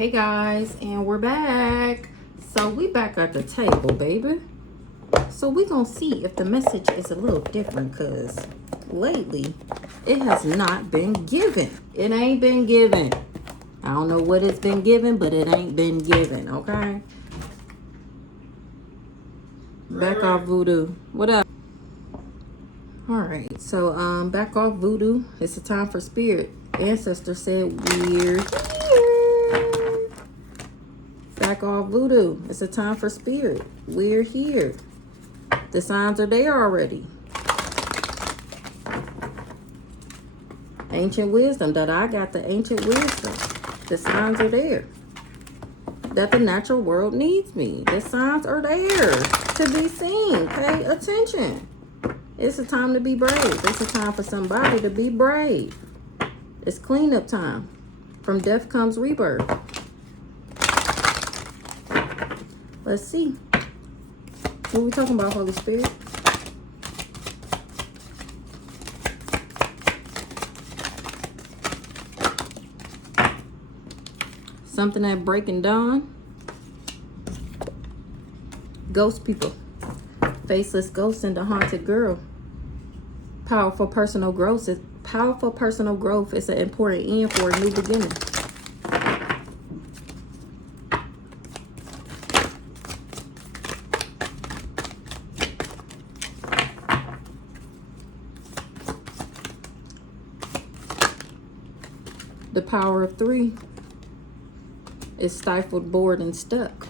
Hey guys, and we're back. So we back at the table, baby. So we gonna see if the message is a little different, because lately it has not been given. It ain't been given. I don't know what it's been given, but it ain't been given, okay? Back off voodoo. What up? Alright, so back off voodoo. It's a time for spirit. Ancestor said we're here. Back off voodoo. It's a time for spirit. We're here. The signs are there already. Ancient wisdom. That I got the ancient wisdom. The signs are there. That the natural world needs me. The signs are there to be seen. Pay attention. It's a time to be brave. It's a time for somebody to be brave. It's cleanup time. From death comes rebirth. Let's see. What are we talking about, Holy Spirit? Something at breaking dawn. Ghost people. Faceless ghosts and the haunted girl. Powerful personal growth is an important end for a new beginning. The power of 3 is stifled, bored, and stuck.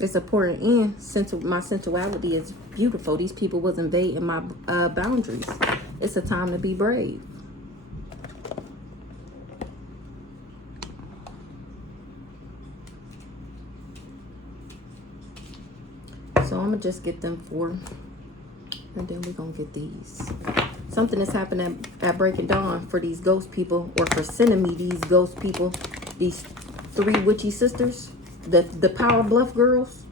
It's important end. My sensuality is beautiful. These people was invading my boundaries. It's a time to be brave. So I'm going to just get them 4. And then we're going to get these. Something is happening at breaking dawn for these ghost people. Or for sending me these ghost people. These 3 witchy sisters. The power bluff girls.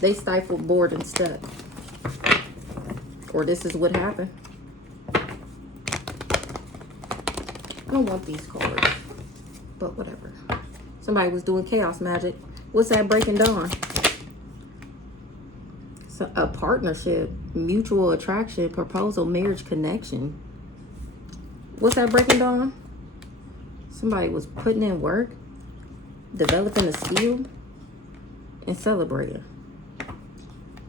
They stifled, bored, and stuck. Or this is what happened. I don't want these cards. But whatever. Somebody was doing chaos magic. What's that breaking dawn? So a partnership. Mutual attraction. Proposal. Marriage connection. What's that breaking dawn? Somebody was putting in work. Developing a skill. And celebrating.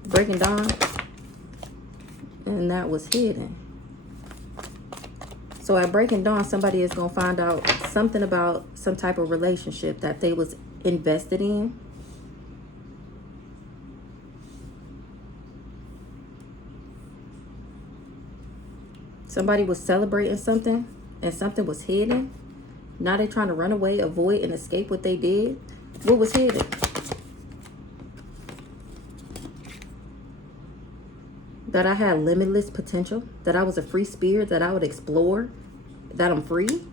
Breaking dawn. And that was hidden. So at breaking dawn, somebody is going to find out something about some type of relationship that they was invested in. Somebody was celebrating something and something was hidden. Now they're trying to run away, avoid, and escape what they did. What was hidden? That I had limitless potential. That I was a free spirit. That I would explore. That I'm free.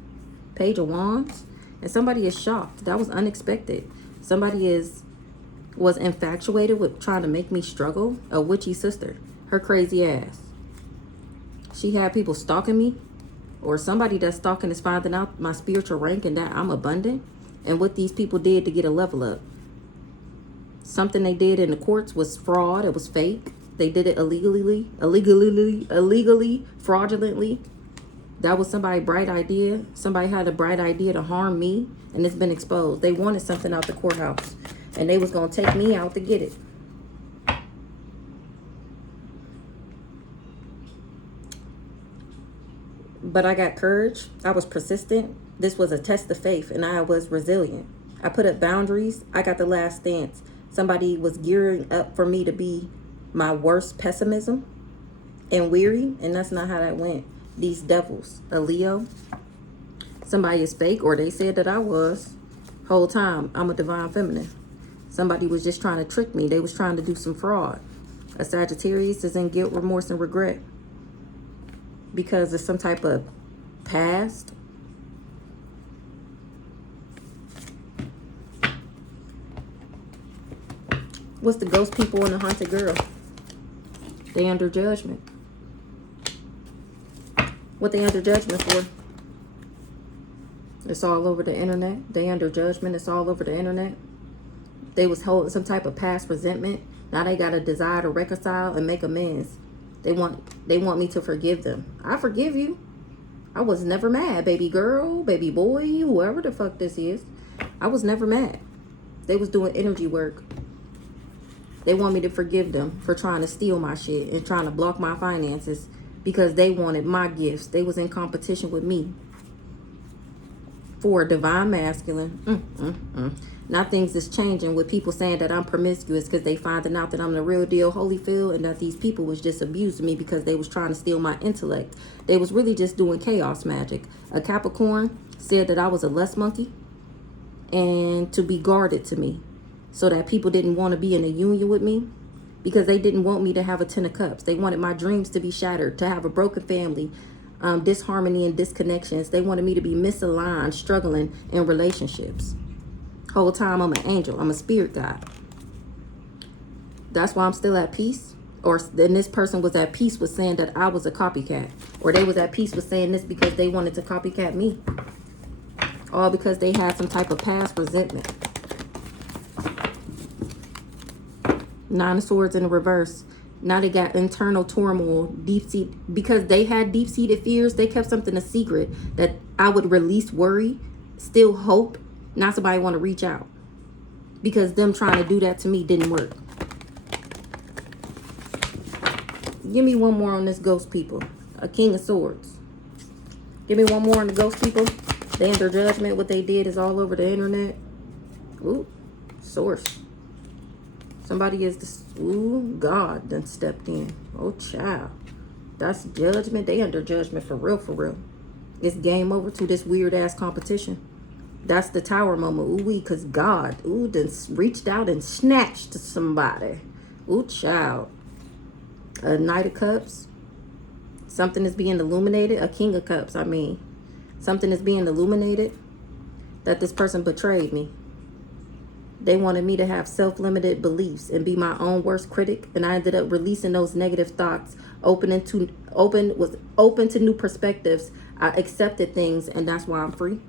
Page of Wands. And somebody is shocked. That was unexpected. Somebody was infatuated with trying to make me struggle. A witchy sister. Her crazy ass. She had people stalking me. Or somebody that's stalking is finding out my spiritual rank and that I'm abundant. And what these people did to get a level up. Something they did in the courts was fraud. It was fake. They did it illegally, fraudulently. That was somebody's bright idea. Somebody had a bright idea to harm me, and it's been exposed. They wanted something out the courthouse, and they was going to take me out to get it. But I got courage. I was persistent. This was a test of faith, and I was resilient. I put up boundaries. I got the last stance. Somebody was gearing up for me to be my worst pessimism and weary, and that's not how that went. These devils. A Leo. Somebody is fake, or they said that I was. Whole time, I'm a divine feminine. Somebody was just trying to trick me. They was trying to do some fraud. A Sagittarius is in guilt, remorse, and regret. Because of some type of past. What's the ghost people and the haunted girl? They under judgment. What they under judgment for? It's all over the internet. They under judgment. It's all over the internet. They was holding some type of past resentment. Now they got a desire to reconcile and make amends. They want me to forgive them. I forgive you. I was never mad, baby girl, baby boy, whoever the fuck this is. I was never mad. They was doing energy work. They want me to forgive them for trying to steal my shit and trying to block my finances because they wanted my gifts. They was in competition with me for a divine masculine. Now things is changing with people saying that I'm promiscuous because they finding out that I'm the real deal Holyfield, and that these people was just abusing me because they was trying to steal my intellect. They was really just doing chaos magic. A Capricorn said that I was a lust monkey and to be guarded to me so that people didn't want to be in a union with me because they didn't want me to have a 10 of cups. They wanted my dreams to be shattered, to have a broken family, disharmony and disconnections. They wanted me to be misaligned, struggling in relationships. Whole time I'm an angel. I'm a spirit guide. That's why I'm still at peace. Or then this person was at peace with saying that I was a copycat. Or they was at peace with saying this because they wanted to copycat me. All because they had some type of past resentment. Nine of Swords in the reverse. Now they got internal turmoil, because they had deep-seated fears. They kept something a secret that I would release worry, still hope. Not somebody want to reach out because them trying to do that to me didn't work. Give me one more on this ghost people. A King of Swords. Give me one more on the ghost people. They under judgment. What they did is all over the internet. Ooh, source. Somebody is this. Ooh, God done stepped in. Oh, child. That's judgment. They under judgment for real, for real. It's game over to this weird ass competition. That's the tower moment. Ooh, because God, done reached out and snatched somebody. Ooh, child. A Knight of Cups. Something is being illuminated. A King of Cups, I mean. Something is being illuminated that this person betrayed me. They wanted me to have self-limited beliefs and be my own worst critic. And I ended up releasing those negative thoughts, open to new perspectives. I accepted things, and that's why I'm free.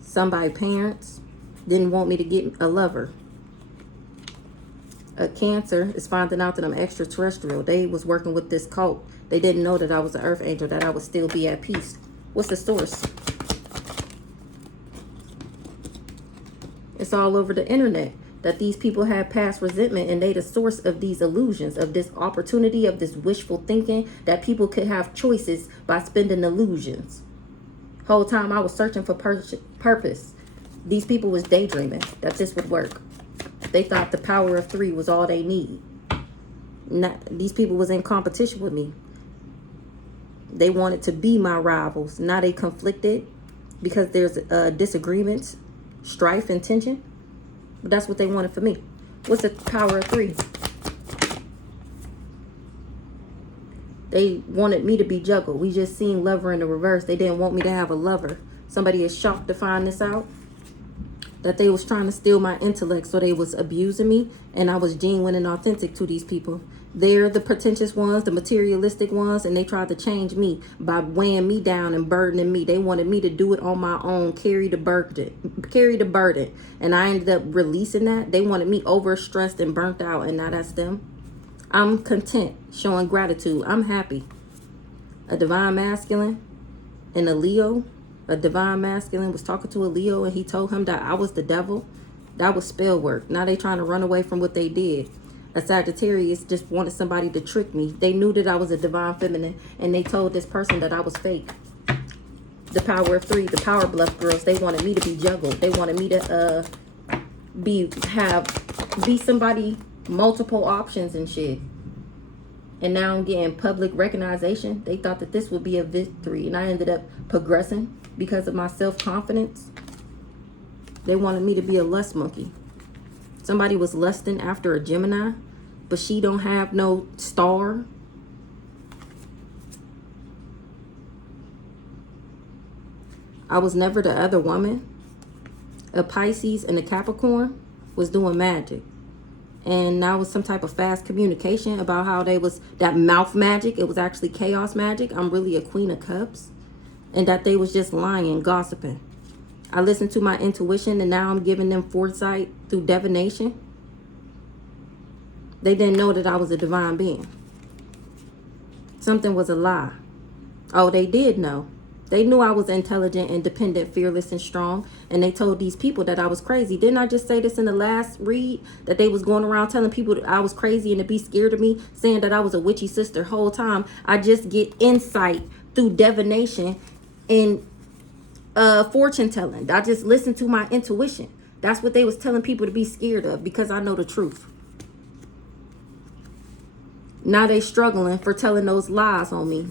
Somebody's parents didn't want me to get a lover. A Cancer is finding out that I'm extraterrestrial. They was working with this cult. They didn't know that I was an earth angel, that I would still be at peace. What's the source? It's all over the internet that these people had past resentment, and they the source of these illusions, of this opportunity, of this wishful thinking that people could have choices by spending illusions. Whole time I was searching for purpose. These people was daydreaming that this would work. They thought the power of 3 was all they need. These people was in competition with me. They wanted to be my rivals. Now they conflicted because there's disagreements, strife, and tension. But that's what they wanted for me. What's the power of 3? They wanted me to be juggled. We just seen lover in the reverse. They didn't want me to have a lover. Somebody is shocked to find this out. That they was trying to steal my intellect, so they was abusing me, and I was genuine and authentic to these people. They're the pretentious ones, the materialistic ones, and they tried to change me by weighing me down and burdening me. They wanted me to do it on my own, carry the burden, and I ended up releasing that. They wanted me overstressed and burnt out, and now that's them. I'm content, showing gratitude. I'm happy. A divine masculine and a Leo. A divine masculine was talking to a Leo, and he told him that I was the devil. That was spell work. Now they trying to run away from what they did. A Sagittarius just wanted somebody to trick me. They knew that I was a divine feminine, and they told this person that I was fake. The power of 3, the power bluff girls, they wanted me to be juggled. They wanted me to be somebody, multiple options and shit. And now I'm getting public recognition. They thought that this would be a victory, and I ended up progressing because of my self-confidence. They wanted me to be a lust monkey. Somebody was lusting after a Gemini, but she don't have no star. I was never the other woman. A Pisces and a Capricorn was doing magic. And now was some type of fast communication about how they was that mouth magic. It was actually chaos magic. I'm really a Queen of Cups. And that they was just lying, gossiping. I listened to my intuition, and now I'm giving them foresight through divination. They didn't know that I was a divine being. Something was a lie. Oh, they did know. They knew I was intelligent, independent, fearless, and strong. And they told these people that I was crazy. Didn't I just say this in the last read? That they was going around telling people that I was crazy and to be scared of me, saying that I was a witchy sister whole time. I just get insight through divination and fortune telling. I just listen to my intuition. That's what they was telling people to be scared of, because I know the truth. Now they struggling for telling those lies on me.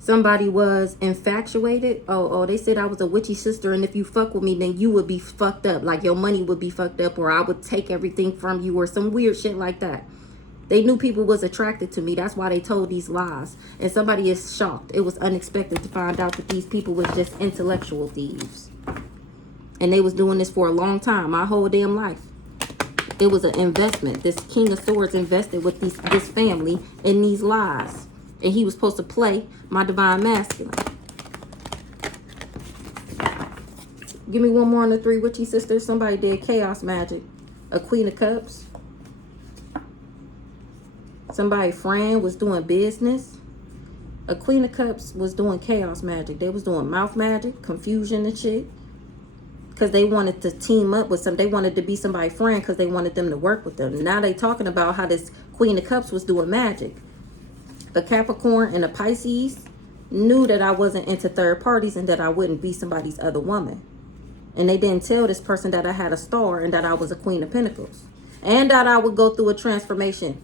Somebody was infatuated. Oh, they said I was a witchy sister, and if you fuck with me, then you would be fucked up. Like your money would be fucked up, or I would take everything from you, or some weird shit like that. They knew people was attracted to me. That's why they told these lies. And somebody is shocked. It was unexpected to find out that these people was just intellectual thieves. And they was doing this for a long time, my whole damn life. It was an investment. This King of Swords invested with this family in these lies. And he was supposed to play my divine masculine. Give me one more on the 3 witchy sisters. Somebody did chaos magic. A Queen of Cups. Somebody friend was doing business. A Queen of Cups was doing chaos magic. They was doing mouth magic, confusion and shit. Because they wanted to team up with some. They wanted to be somebody's friend because they wanted them to work with them. Now they talking about how this Queen of Cups was doing magic. A Capricorn and a Pisces knew that I wasn't into third parties and that I wouldn't be somebody's other woman. And they didn't tell this person that I had a star and that I was a Queen of Pentacles. And that I would go through a transformation.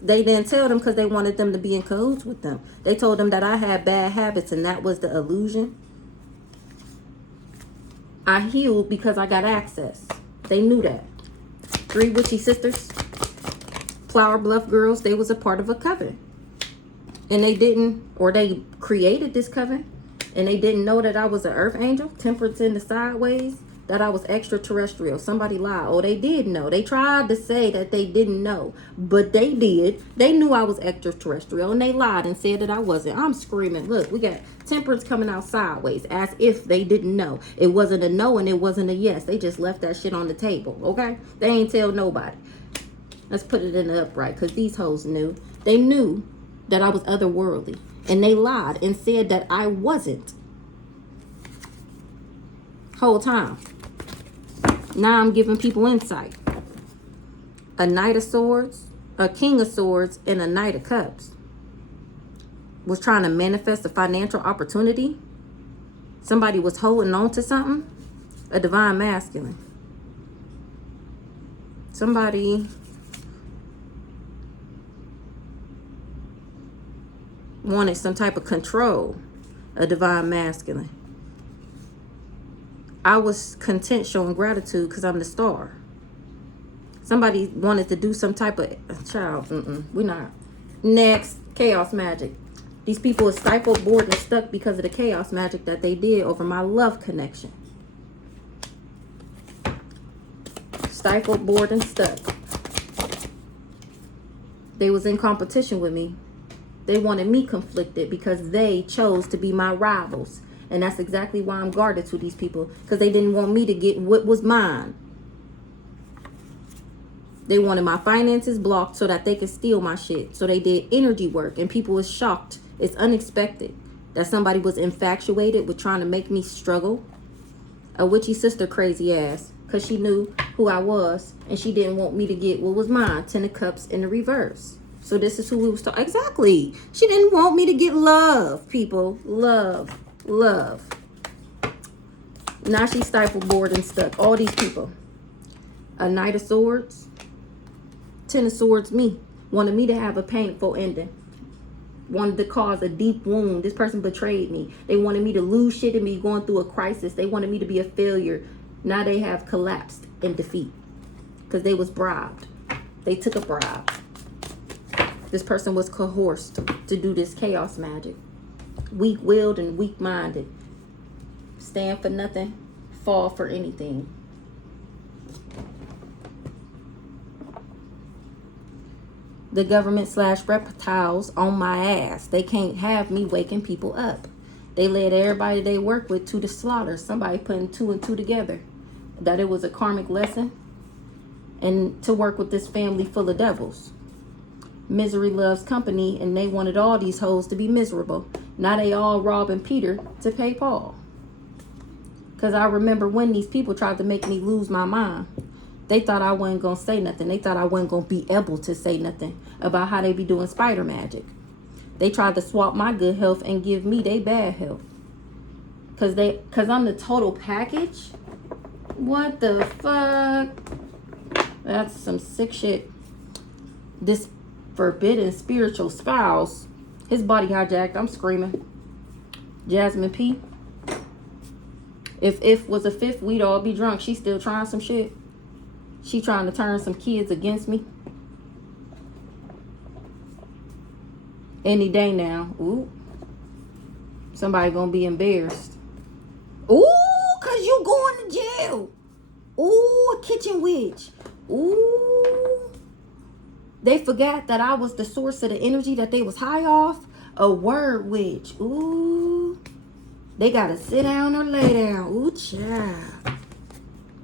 They didn't tell them because they wanted them to be in cahoots with them. They told them that I had bad habits and that was the illusion. I healed because I got access. They knew that. 3 witchy sisters, Flower Bluff girls, they was a part of a coven. And they didn't, or they created this coven, and they didn't know that I was an earth angel, temperance in the sideways, that I was extraterrestrial. Somebody lied. Oh, they did know. They tried to say that they didn't know, but they did. They knew I was extraterrestrial, and they lied and said that I wasn't. I'm screaming. Look, we got temperance coming out sideways, as if they didn't know. It wasn't a no and it wasn't a yes. They just left that shit on the table, okay? They ain't tell nobody. Let's put it in the upright, because these hoes knew. They knew that I was otherworldly, and they lied and said that I wasn't. Whole time. Now I'm giving people insight. A Knight of Swords, a King of Swords, and a Knight of Cups was trying to manifest a financial opportunity. Somebody was holding on to something. A divine masculine. Somebody wanted some type of control. A divine masculine. I was content showing gratitude because I'm the star. Somebody wanted to do some type of child. We're not. Next, chaos magic. These people are stifled, bored, and stuck because of the chaos magic that they did over my love connection. Stifled, bored, and stuck. They was in competition with me. They wanted me conflicted because they chose to be my rivals. And that's exactly why I'm guarded to these people. Because they didn't want me to get what was mine. They wanted my finances blocked so that they could steal my shit. So they did energy work. And people was shocked. It's unexpected that somebody was infatuated with trying to make me struggle. A witchy sister crazy ass. Because she knew who I was. And she didn't want me to get what was mine. 10 of Cups in the reverse. So this is who we was talking. Exactly. She didn't want me to get love, people. Love. Love. Now she's stifled, bored, and stuck. All these people. A Knight of Swords. 10 of Swords, me. Wanted me to have a painful ending. Wanted to cause a deep wound. This person betrayed me. They wanted me to lose shit and be going through a crisis. They wanted me to be a failure. Now they have collapsed in defeat. Because they was bribed. They took a bribe. This person was coerced to do this chaos magic. Weak-willed and weak-minded. Stand for nothing, fall for anything. The government / reptiles on my ass. They can't have me waking people up. They led everybody they work with to the slaughter. Somebody putting 2 and 2 together. That it was a karmic lesson. And to work with this family full of devils. Misery loves company, and they wanted all these hoes to be miserable. Now they all robbing Peter to pay Paul. Because I remember when these people tried to make me lose my mind. They thought I wasn't going to say nothing. They thought I wasn't going to be able to say nothing about how they be doing spider magic. They tried to swap my good health and give me their bad health. Because I'm the total package? What the fuck? That's some sick shit. This forbidden spiritual spouse. His body hijacked. I'm screaming. Jasmine P. If was a fifth, we'd all be drunk. She's still trying some shit. She trying to turn some kids against me. Any day now. Ooh. Somebody gonna be embarrassed. Ooh, cause you going to jail. Ooh, a kitchen witch. Ooh. They forgot that I was the source of the energy that they was high off. A word witch. Ooh. They gotta sit down or lay down. Ooh, child.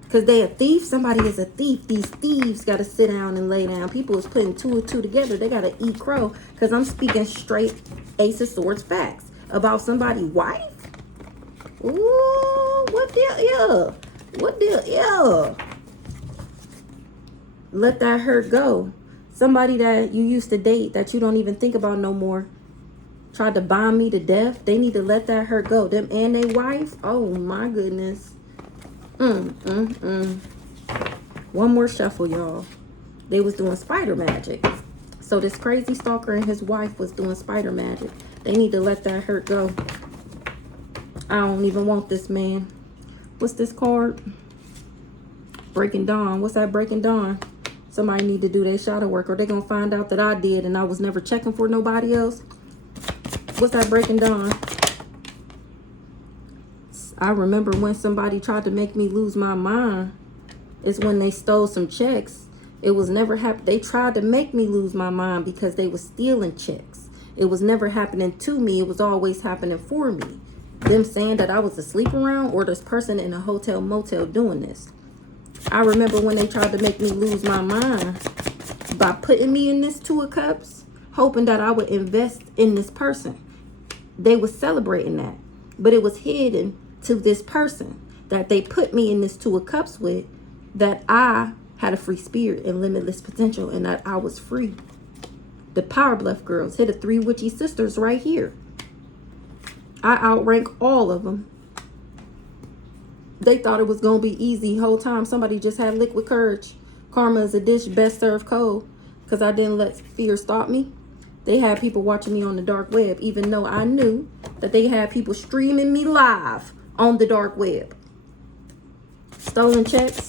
Because they a thief. Somebody is a thief. These thieves got to sit down and lay down. People is putting 2 and 2 together. They got to eat crow. Because I'm speaking straight Ace of Swords facts. About somebody's wife. Ooh, what deal? Yeah. What deal? Yeah. Let that hurt go. Somebody that you used to date that you don't even think about no more. Tried to bomb me to death. They need to let that hurt go. Them and their wife. Oh, my goodness. One more shuffle, y'all. They was doing spider magic. So this crazy stalker and his wife was doing spider magic. They need to let that hurt go. I don't even want this man. What's this card? Breaking Dawn. What's that Breaking Dawn? Somebody need to do their shadow work, or they gonna find out that I did and I was never checking for nobody else. What's that Breaking Dawn? I remember when somebody tried to make me lose my mind. It's when they stole some checks. It was never happening. They tried to make me lose my mind because they was stealing checks. It was never happening to me. It was always happening for me. Them saying that I was asleep around, or this person in a hotel motel doing this. I remember when they tried to make me lose my mind by putting me in this 2 of Cups, hoping that I would invest in this person. They was celebrating that, but it was hidden to this person that they put me in this 2 of Cups with, that I had a free spirit and limitless potential, and that I was free. The Power Bluff girls hit a 3 witchy sisters right here. I outrank all of them. They thought it was gonna be easy whole time. Somebody just had liquid courage. Karma is a dish best served cold. Because I didn't let fear stop me. They had people watching me on the dark web, even though I knew that they had people streaming me live on the dark web. Stolen checks.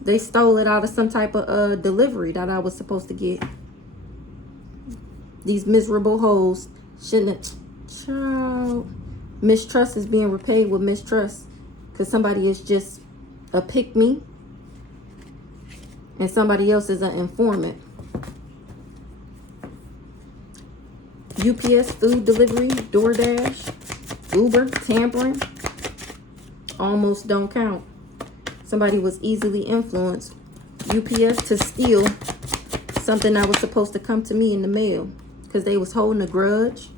They stole it out of some type of delivery that I was supposed to get. These miserable hoes shouldn't have. Child. Mistrust is being repaid with mistrust. Because somebody is just a pick-me. And somebody else is an informant. UPS, food delivery, DoorDash, Uber, tampering. Almost don't count. Somebody was easily influenced. UPS to steal something that was supposed to come to me in the mail. Because they was holding a grudge.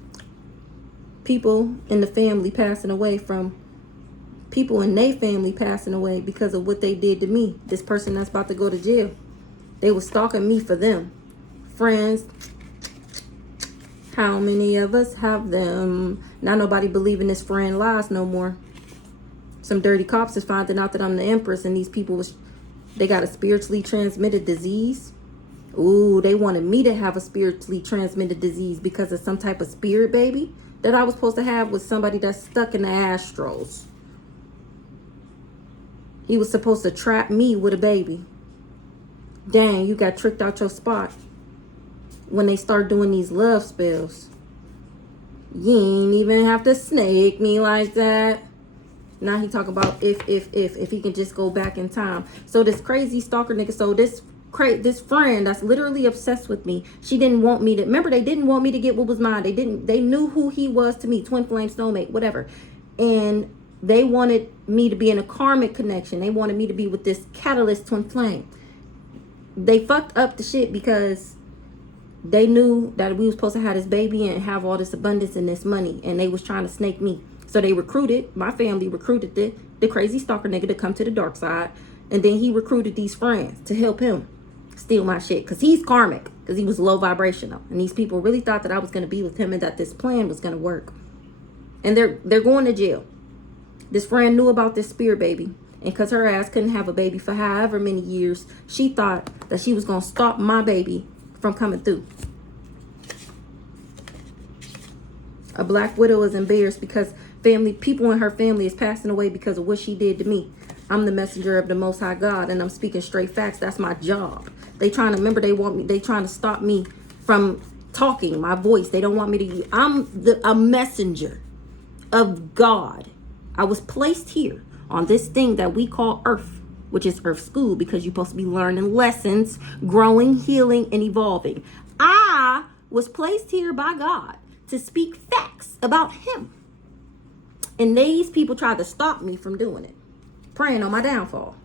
People in the family passing away from people in their family passing away because of what they did to me. This person that's about to go to jail. They was stalking me for them. Friends. How many of us have them? Not nobody believing this friend lies no more. Some dirty cops is finding out that I'm the Empress, and these people they got a spiritually transmitted disease. Ooh, they wanted me to have a spiritually transmitted disease because of some type of spirit baby that I was supposed to have with somebody that's stuck in the Astros. He was supposed to trap me with a baby. Dang, you got tricked out your spot. When they start doing these love spells. You ain't even have to snake me like that. Now he talk about if he can just go back in time. So this crazy stalker nigga, so this this friend that's literally obsessed with me. She didn't want me to, remember, they didn't want me to get what was mine. They knew who he was to me, twin flame, soulmate, whatever. And they wanted me to be in a karmic connection. They wanted me to be with this catalyst twin flame. They fucked up the shit because they knew that we were supposed to have this baby and have all this abundance and this money, and they was trying to snake me. So they recruited, my family recruited the crazy stalker nigga to come to the dark side, and then he recruited these friends to help him steal my shit, because he's karmic, because he was low vibrational, and these people really thought that I was going to be with him and that this plan was going to work. And they're going to jail. This friend knew about this spirit baby, and because her ass couldn't have a baby for however many years, she thought that she was going to stop my baby from coming through. A black widow is embarrassed because people in her family is passing away because of what she did to me. I'm the messenger of the Most High God, and I'm speaking straight facts. That's my job. They trying to, remember, they trying to stop me from talking, my voice. They don't want me to. I'm a messenger of God. I was placed here on this thing that we call Earth, which is Earth School, because you're supposed to be learning lessons, growing, healing, and evolving. I was placed here by God to speak facts about him. And these people tried to stop me from doing it, praying on my downfall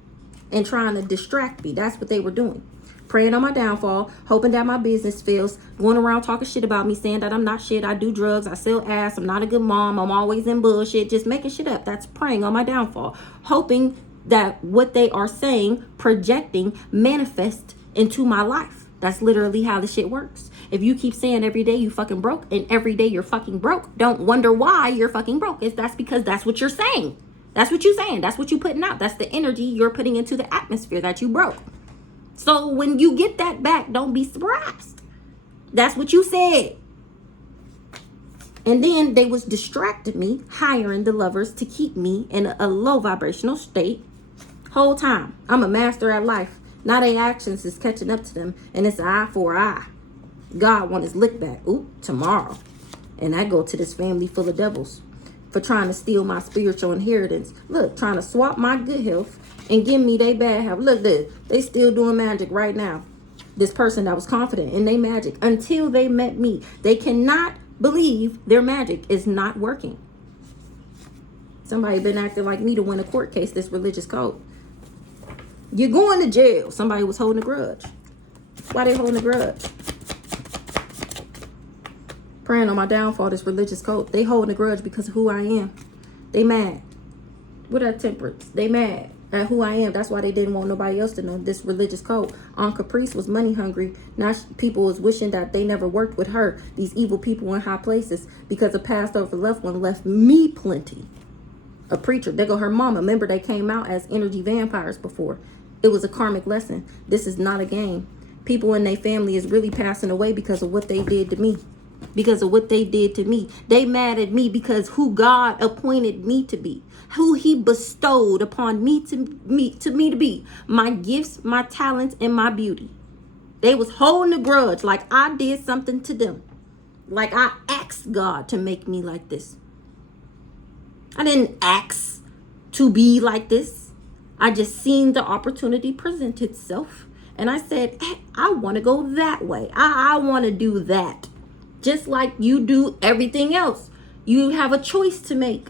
and trying to distract me. That's what they were doing. Praying on my downfall, hoping that my business fails, going around talking shit about me, saying that I'm not shit, I do drugs, I sell ass, I'm not a good mom, I'm always in bullshit, just making shit up. That's praying on my downfall, hoping that what they are saying, projecting, manifest into my life. That's literally how the shit works. If you keep saying every day you fucking broke and every day you're fucking broke, don't wonder why you're fucking broke. That's because that's what you're saying. That's what you're saying. That's what you're putting out. That's the energy you're putting into the atmosphere that you broke. So when you get that back, don't be surprised. That's what you said. And then they was distracting me, hiring the lovers to keep me in a low vibrational state whole time. I'm a master at life. Now their actions is catching up to them, and it's an eye for an eye. God want his lick back. Ooh, tomorrow. And I go to this family full of devils for trying to steal my spiritual inheritance. Look, trying to swap my good health and give me their bad health. Look, they still doing magic right now. This person that was confident in their magic until they met me. They cannot believe their magic is not working. Somebody been acting like me to win a court case, this religious code. You're going to jail. Somebody was holding a grudge. Why they holding a grudge? Praying on my downfall, this religious cult. They holding a grudge because of who I am. They mad. With that temperance. They mad at who I am. That's why they didn't want nobody else to know. This religious cult. Aunt Caprice was money hungry. Now people was wishing that they never worked with her. These evil people in high places, because a passed over loved one left me plenty. A preacher. There go her mama. Remember, they came out as energy vampires before. It was a karmic lesson. This is not a game. People in their family is really passing away because of what they did to me. Because of what they did to me. They mad at me because who God appointed me to be. Who he bestowed upon me to be. My gifts, my talents, and my beauty. They was holding a grudge like I did something to them. Like I asked God to make me like this. I didn't ask to be like this. I just seen the opportunity present itself. And I said, hey, I want to go that way. I want to do that. Just like you do everything else. You have a choice to make.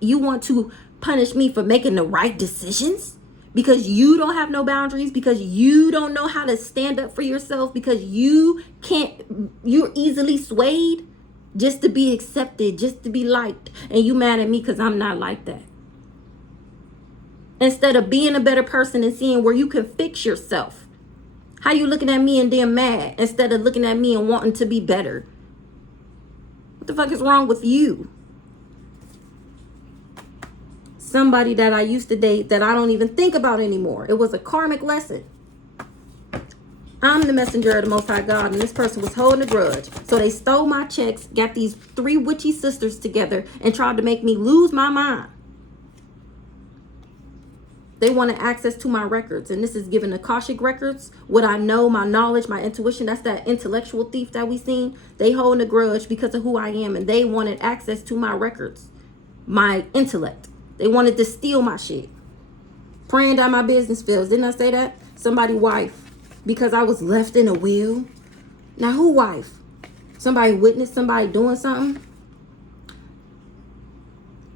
You want to punish me for making the right decisions? Because you don't have no boundaries? Because you don't know how to stand up for yourself? Because you're easily swayed just to be accepted, just to be liked. And you mad at me because I'm not like that. Instead of being a better person and seeing where you can fix yourself. How you looking at me and then mad instead of looking at me and wanting to be better? What the fuck is wrong with you? Somebody that I used to date that I don't even think about anymore. It was a karmic lesson. I'm the messenger of the Most High God, and this person was holding a grudge. So they stole my checks, got these 3 witchy sisters together, and tried to make me lose my mind. They wanted access to my records, and this is given Akashic records. What I know, my knowledge, my intuition, that's that intellectual thief that we seen. They holding a grudge because of who I am, and they wanted access to my records, my intellect. They wanted to steal my shit. Praying that my business fails. Didn't I say that? Somebody wife because I was left in a will. Now who wife? Somebody witnessed somebody doing something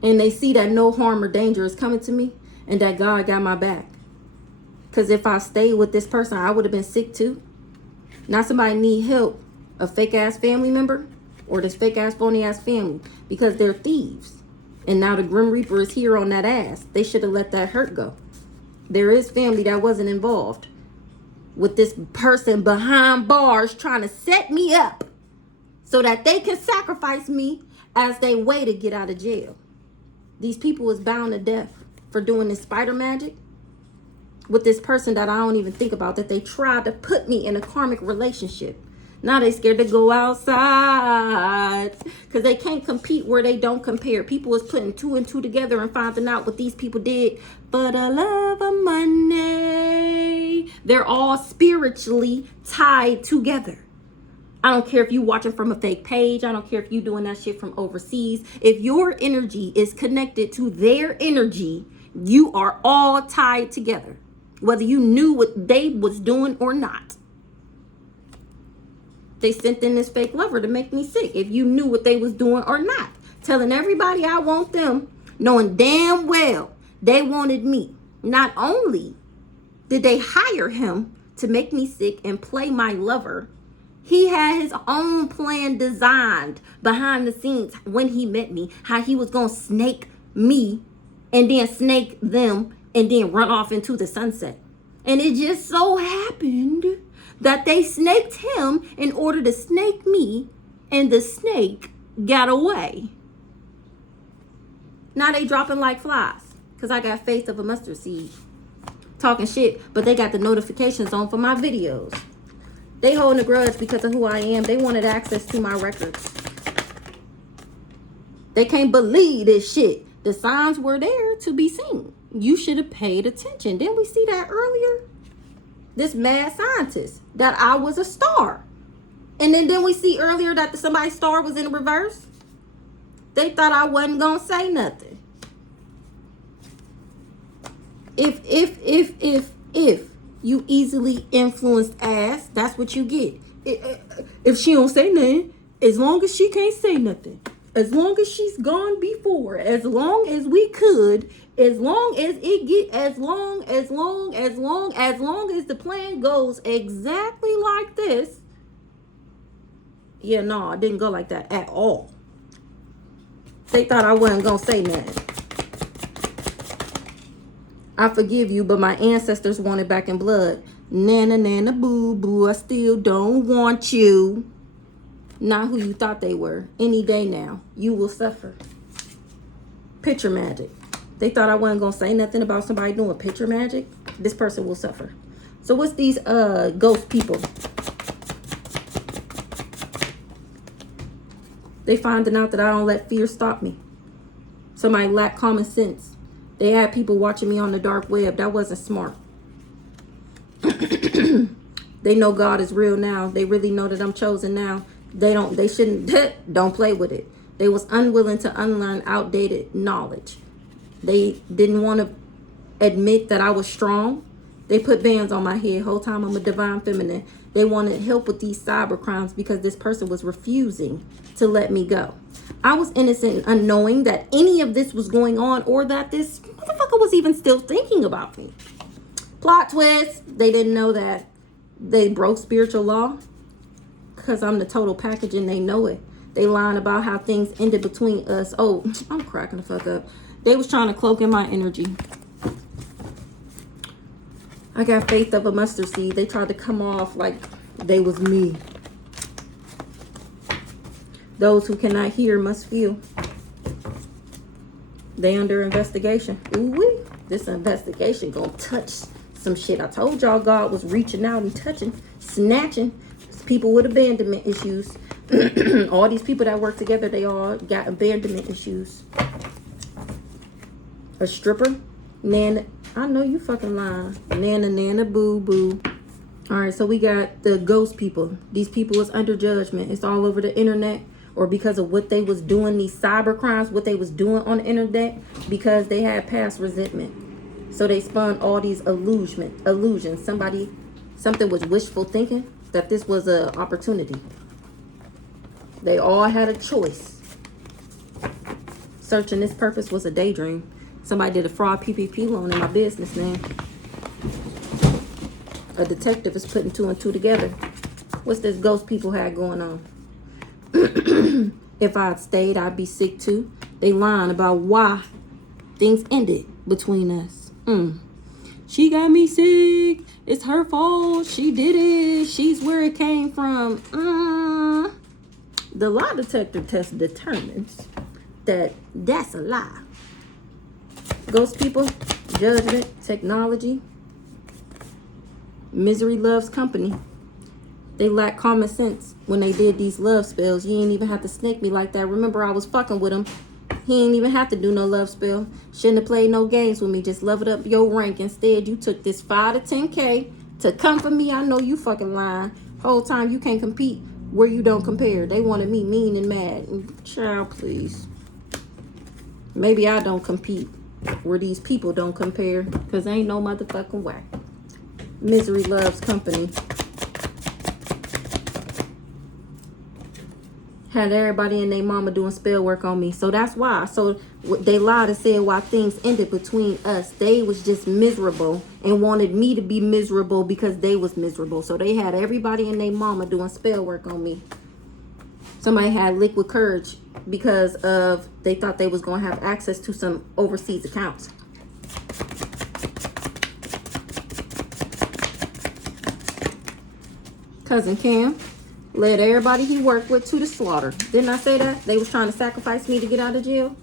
and they see that no harm or danger is coming to me and that God got my back. Because if I stayed with this person, I would have been sick too. Now somebody need help, a fake ass family member or this fake ass phony ass family, because they're thieves. And now the Grim Reaper is here on that ass. They should have let that hurt go. There is family that wasn't involved with this person behind bars trying to set me up so that they can sacrifice me as they way to get out of jail. These people was bound to death for doing this spider magic with this person that I don't even think about, that they tried to put me in a karmic relationship. Now they scared to go outside because they can't compete where they don't compare. People is putting 2 and 2 together and finding out what these people did for the love of money. They're all spiritually tied together. I don't care if you watching from a fake page. I don't care if you doing that shit from overseas. If your energy is connected to their energy, you are all tied together, whether you knew what they was doing or not. They sent in this fake lover to make me sick. If you knew what they was doing or not, telling everybody I want them, knowing damn well they wanted me. Not only did they hire him to make me sick and play my lover, he had his own plan designed behind the scenes when he met me, how he was going to snake me and then snake them and then run off into the sunset. And it just so happened that they snaked him in order to snake me, and the snake got away. Now they dropping like flies because I got faith of a mustard seed. Talking shit, but they got the notifications on for my videos. They holding a grudge because of who I am. They wanted access to my records. They can't believe this shit. The signs were there to be seen. You should have paid attention. Didn't we see that earlier? This mad scientist, that I was a star. And then we see earlier that somebody's star was in reverse. They thought I wasn't going to say nothing. If you easily influenced ass, that's what you get. If she don't say nothing, as long as she can't say nothing, as long as she's gone before, as long as we could, as long as it get, as long as the plan goes exactly like this. Yeah, no, it didn't go like that at all. They thought I wasn't gonna say nothing. I forgive you, but my ancestors wanted back in blood. Nana, nana, boo, boo, I still don't want you. Not who you thought they were. Any day now, you will suffer. Picture magic. They thought I wasn't going to say nothing about somebody doing picture magic. This person will suffer. So what's these ghost people? They finding out that I don't let fear stop me. Somebody lack common sense. They had people watching me on the dark web. That wasn't smart. They know God is real now. They really know that I'm chosen now. They shouldn't, don't play with it. They was unwilling to unlearn outdated knowledge. They didn't want to admit that I was strong. They put bands on my head whole time I'm a divine feminine. They wanted help with these cybercrimes because this person was refusing to let me go. I was innocent and unknowing that any of this was going on or that this motherfucker was even still thinking about me. Plot twist. They didn't know that they broke spiritual law because I'm the total package and they know it. They lying about how things ended between us. Oh, I'm cracking the fuck up. They was trying to cloak in my energy. I got faith of a mustard seed. They tried to come off like they was me. Those who cannot hear must feel. They under investigation. Ooh-wee. This investigation gonna touch some shit. I told y'all God was reaching out and touching, snatching people with abandonment issues. All these people that work together, they all got abandonment issues. A stripper, Nana. I know you fucking lying. Nana, nana, boo, boo. All right, so we got the ghost people. These people is under judgment. It's all over the internet, or because of what they was doing, these cyber crimes, what they was doing on the internet, because they had past resentment. So they spun all these illusions. Something was wishful thinking that this was an opportunity. They all had a choice. Searching this purpose was a daydream. Somebody did a fraud PPP loan in my business name. A detective is putting 2 and 2 together. What's this ghost people had going on? If I'd stayed, I'd be sick too. They lying about why things ended between us. She got me sick. It's her fault. She did it. She's where it came from. The lie detector test determines that that's a lie. Ghost people, judgment, technology, misery loves company. They lack common sense when they did these love spells. You ain't even have to snake me like that. Remember, I was fucking with him. He ain't even have to do no love spell. Shouldn't have played no games with me. Just leveled up your rank. Instead, you took this 5 to 10K to come for me. I know you fucking lying. Whole time you can't compete where you don't compare. They wanted me mean and mad. Child, please. Maybe I don't compete where these people don't compare. Because ain't no motherfucking way. Misery loves company. Had everybody and their mama doing spell work on me. So that's why. So they lied and said why things ended between us. They was just miserable and wanted me to be miserable because they was miserable. So they had everybody and their mama doing spell work on me. Somebody had liquid courage because of they thought they was going to have access to some overseas accounts. Cousin Cam led everybody he worked with to the slaughter. Didn't I say that? They was trying to sacrifice me to get out of jail?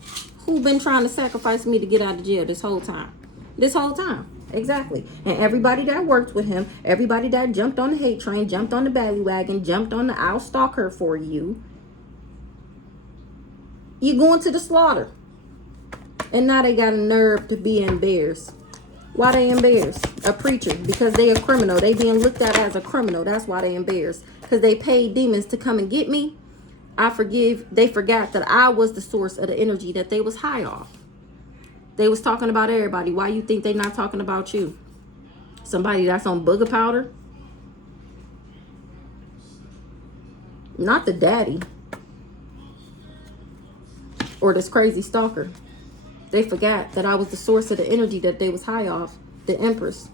Who been trying to sacrifice me to get out of jail this whole time? This whole time. Exactly. And everybody that worked with him, everybody that jumped on the hate train, jumped on the bandwagon, jumped on the I'll stalk her for you. You going to the slaughter. And now they got a nerve to be embarrassed. Why they embarrassed? A preacher. Because they a criminal. They being looked at as a criminal. That's why they embarrassed. Because they paid demons to come and get me. They forgot that I was the source of the energy that they was high off. They was talking about everybody. Why you think they not talking about you? Somebody that's on booger powder? Not the daddy. Or this crazy stalker. They forgot that I was the source of the energy that they was high off. The Empress.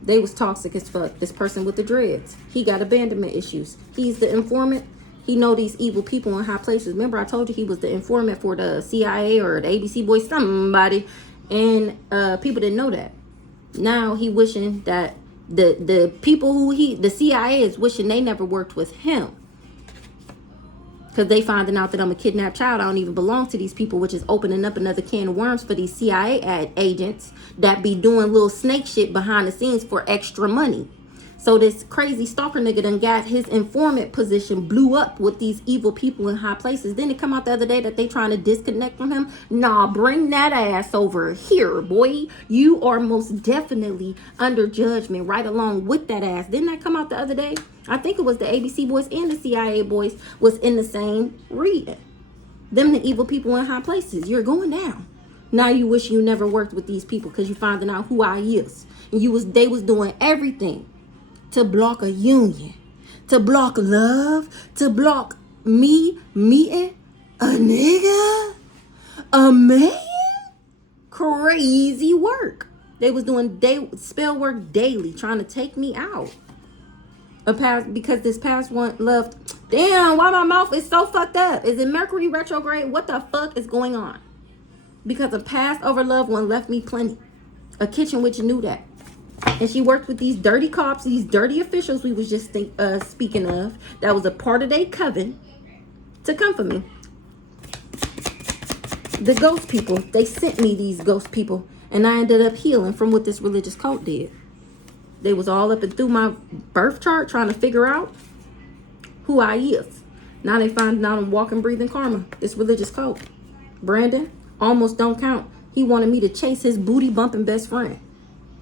They was toxic as fuck. This person with the dreads. He got abandonment issues. He's the informant. He know these evil people in high places. Remember I told you he was the informant for the CIA or the ABC boys, somebody. And people didn't know that. Now he wishing that the people who the CIA is wishing they never worked with him. Because they finding out that I'm a kidnapped child. I don't even belong to these people, which is opening up another can of worms for these CIA agents that be doing little snake shit behind the scenes for extra money. So this crazy stalker nigga done got his informant position blew up with these evil people in high places. Then it come out the other day that they trying to disconnect from him. Nah, bring that ass over here, boy. You are most definitely under judgment right along with that ass. Didn't that come out the other day? I think it was the ABC boys and the CIA boys was in the same reading. Them the evil people in high places. You're going down. Now you wish you never worked with these people because you finding out who I is. And they was doing everything to block a union, to block love, to block me meeting a nigga, a man. Crazy work. They was doing spell work daily, trying to take me out. Because this past one left. Damn, why my mouth is so fucked up? Is it Mercury retrograde? What the fuck is going on? Because a past over loved one left me plenty. A kitchen witch knew that. And she worked with these dirty cops, these dirty officials we was just speaking of. That was a part of their coven to come for me. The ghost people, they sent me these ghost people. And I ended up healing from what this religious cult did. They was all up and through my birth chart trying to figure out who I is. Now they finding out I'm walking, breathing karma. This religious cult. Brandon, almost don't count. He wanted me to chase his booty bumping best friend.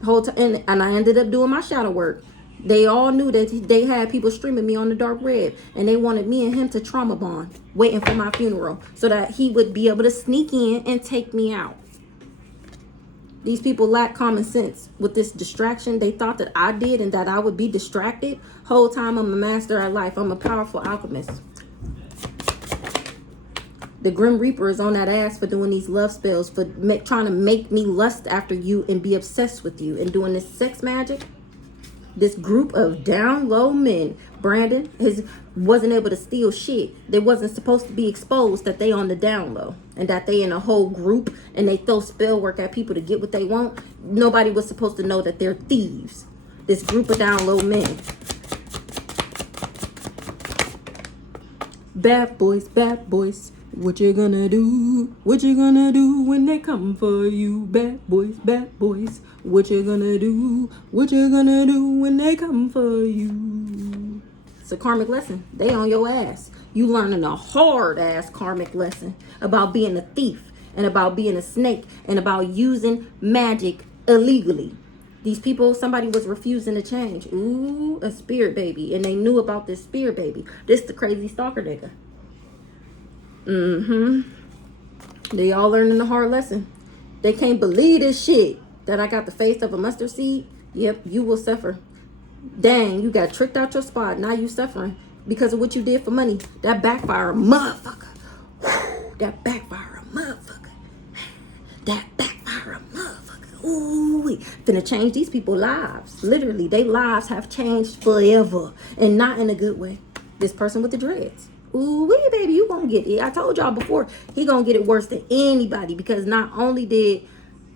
Whole time, and I ended up doing my shadow work. They all knew that they had people streaming me on the DarkWeb, and they wanted me and him to trauma bond, waiting for my funeral, so that he would be able to sneak in and take me out. These people lack common sense with this distraction. They thought that I did and that I would be distracted. Whole time I'm a master at life. I'm a powerful alchemist. The Grim Reaper is on that ass for doing these love spells, for trying to make me lust after you and be obsessed with you and doing this sex magic. This group of down low men, Brandon, wasn't able to steal shit. They wasn't supposed to be exposed that they on the down low and that they in a whole group and they throw spell work at people to get what they want. Nobody was supposed to know that they're thieves. This group of down low men. Bad boys. What you gonna do? What you gonna do when they come for you? Bad boys. What you gonna do? What you gonna do when they come for you? It's a karmic lesson. They on your ass. You learning a hard ass karmic lesson about being a thief and about being a snake and about using magic illegally. These people, somebody was refusing to change. Ooh, a spirit baby. And they knew about this spirit baby. This the crazy stalker nigga. They all learning the hard lesson. They can't believe this shit. That I got the face of a mustard seed. Yep, you will suffer. Dang, you got tricked out your spot. Now you suffering because of what you did for money. That backfire, motherfucker. That backfire, motherfucker. That backfire, motherfucker. Ooh, finna change these people's lives. Literally, their lives have changed forever, and not in a good way. This person with the dreads. Ooh, wee, baby, you gonna get it. I told y'all before, he gonna get it worse than anybody, because not only did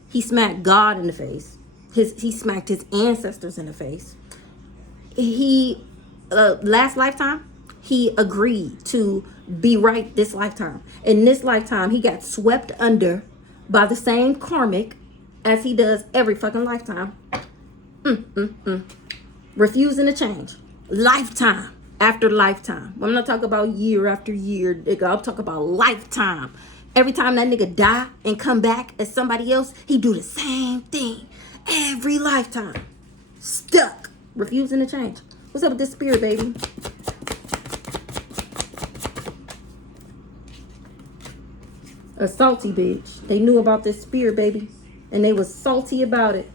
he smack God in the face, he smacked his ancestors in the face. He, last lifetime, he agreed to be right this lifetime. In this lifetime, he got swept under by the same karmic as he does every fucking lifetime. Refusing to change. Lifetime after lifetime. I'm not talking about year after year, nigga. I'm talking about lifetime. Every time that nigga die and come back as somebody else, he do the same thing. Every lifetime. Stuck. Refusing to change. What's up with this spirit, baby? A salty bitch. They knew about this spirit, baby. And they was salty about it.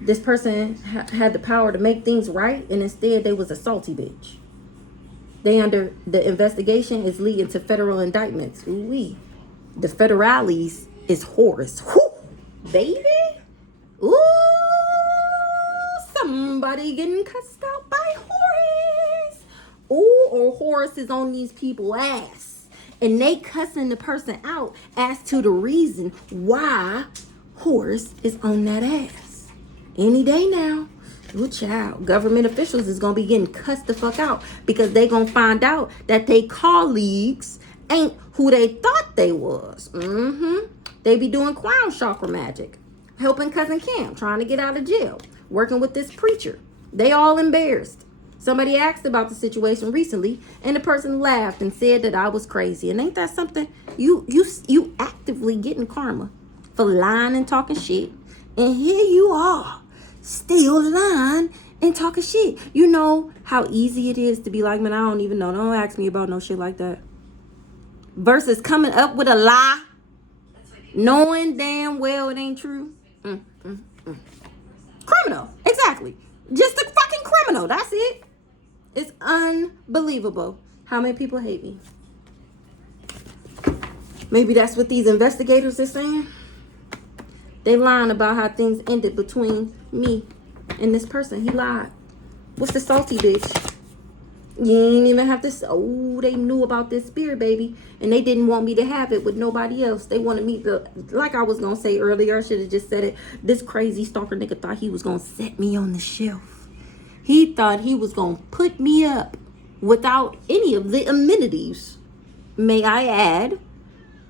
This person had the power to make things right, and instead they was a salty bitch. They under the investigation is leading to federal indictments. Ooh-wee. The federales is Horus. Whew, baby. Ooh, somebody getting cussed out by Horus. Ooh, or Horus is on these people's ass. And they cussing the person out as to the reason why Horus is on that ass. Any day now. Good child. Government officials is going to be getting cussed the fuck out because they going to find out that they colleagues ain't who they thought they was. They be doing clown chakra magic. Helping Cousin Cam, trying to get out of jail. Working with this preacher. They all embarrassed. Somebody asked about the situation recently, and the person laughed and said that I was crazy. And ain't that something? You actively getting karma for lying and talking shit. And here you are, still lying and talking shit. You know how easy it is to be like, man, I don't even know. Don't ask me about no shit like that. Versus coming up with a lie, knowing damn well it ain't true. Criminal. Exactly. Just a fucking criminal. That's it. It's unbelievable how many people hate me. Maybe that's what these investigators are saying. They lying about how things ended between me and this person. He lied. What's the salty bitch? You ain't even have to. Oh, they knew about this spirit, baby. And they didn't want me to have it with nobody else. They wanted me to, like I was going to say earlier, I should have just said it. This crazy stalker nigga thought he was going to set me on the shelf. He thought he was going to put me up without any of the amenities, may I add.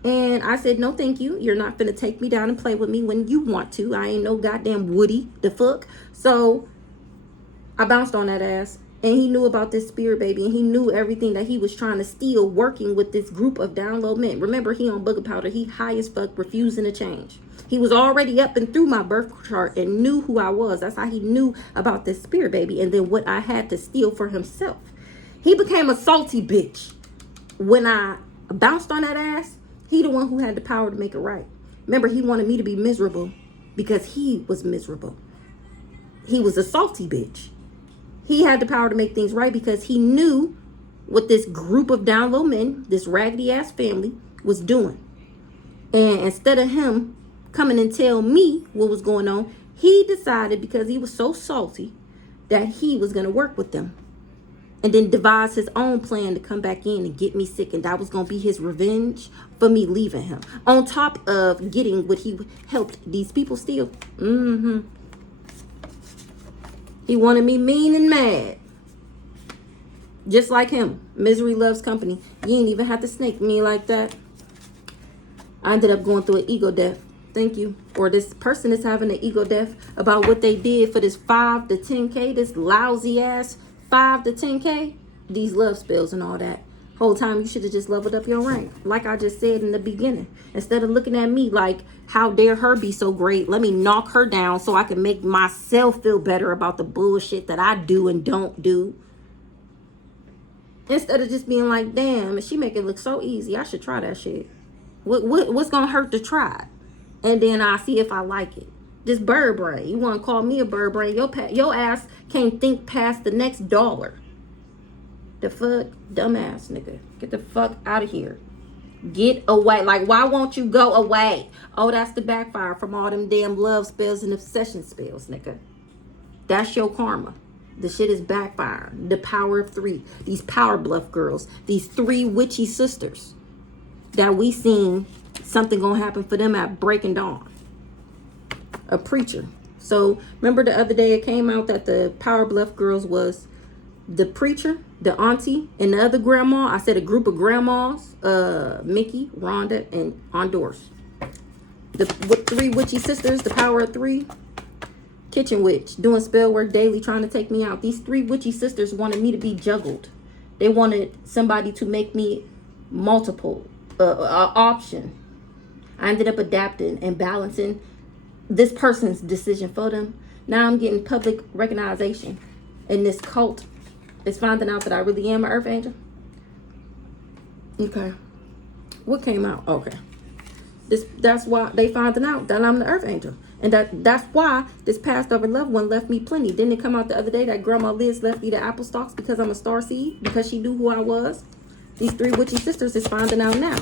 And I said, no, thank you. You're not finna take me down and play with me when you want to. I ain't no goddamn Woody the fuck. So I bounced on that ass. And he knew about this spirit, baby. And he knew everything that he was trying to steal working with this group of down low men. Remember, he on booger powder. He high as fuck, refusing to change. He was already up and through my birth chart and knew who I was. That's how he knew about this spirit, baby. And then what I had to steal for himself. He became a salty bitch. When I bounced on that ass, he the one who had the power to make it right. Remember, he wanted me to be miserable. because he was miserable. He was a salty bitch. He had the power to make things right because he knew what this group of down low men, this raggedy ass family, was doing. And instead of him coming and tell me what was going on, he decided, because he was so salty, that he was going to work with them. And then devise his own plan to come back in and get me sick. And that was going to be his revenge for me leaving him. On top of getting what he helped these people steal. He wanted me mean and mad. Just like him. Misery loves company. You ain't even have to snake me like that. I ended up going through an ego death. Thank you. Or this person is having an ego death about what they did for this 5 to 10K. This lousy ass 5 to 10K. These love spells and all that. Whole time you should have just leveled up your rank. Like I just said in the beginning. Instead of looking at me like, how dare her be so great? Let me knock her down so I can make myself feel better about the bullshit that I do and don't do. Instead of just being like, damn, she make it look so easy. I should try that shit. What's gonna hurt to try? And then I'll see if I like it. This bird brain. You want to call me a bird brain? Your ass can't think past the next dollar. The fuck? Dumbass nigga. Get the fuck out of here. Get away. Like, why won't you go away? Oh, that's the backfire from all them damn love spells and obsession spells, nigga. That's your karma. The shit is backfiring. The power of 3. These power bluff girls. These 3 witchy sisters. That we seen something gonna happen for them at breaking dawn. A preacher. So remember the other day it came out that the power bluff girls was the preacher, the auntie, and the other grandma. I said a group of grandmas, Mickey, Rhonda, and Honduras. The 3 witchy sisters, the power of 3. Kitchen witch, doing spell work daily, trying to take me out. These 3 witchy sisters wanted me to be juggled. They wanted somebody to make me multiple option. I ended up adapting and balancing this person's decision for them. Now I'm getting public recognition. And this cult is finding out that I really am an earth angel. Okay. What came out? Okay. That's why they finding out that I'm the earth angel. And that's why this passed over loved one left me plenty. Didn't it come out the other day that Grandma Liz left me the apple stalks because I'm a star seed? Because she knew who I was? These 3 witchy sisters is finding out now.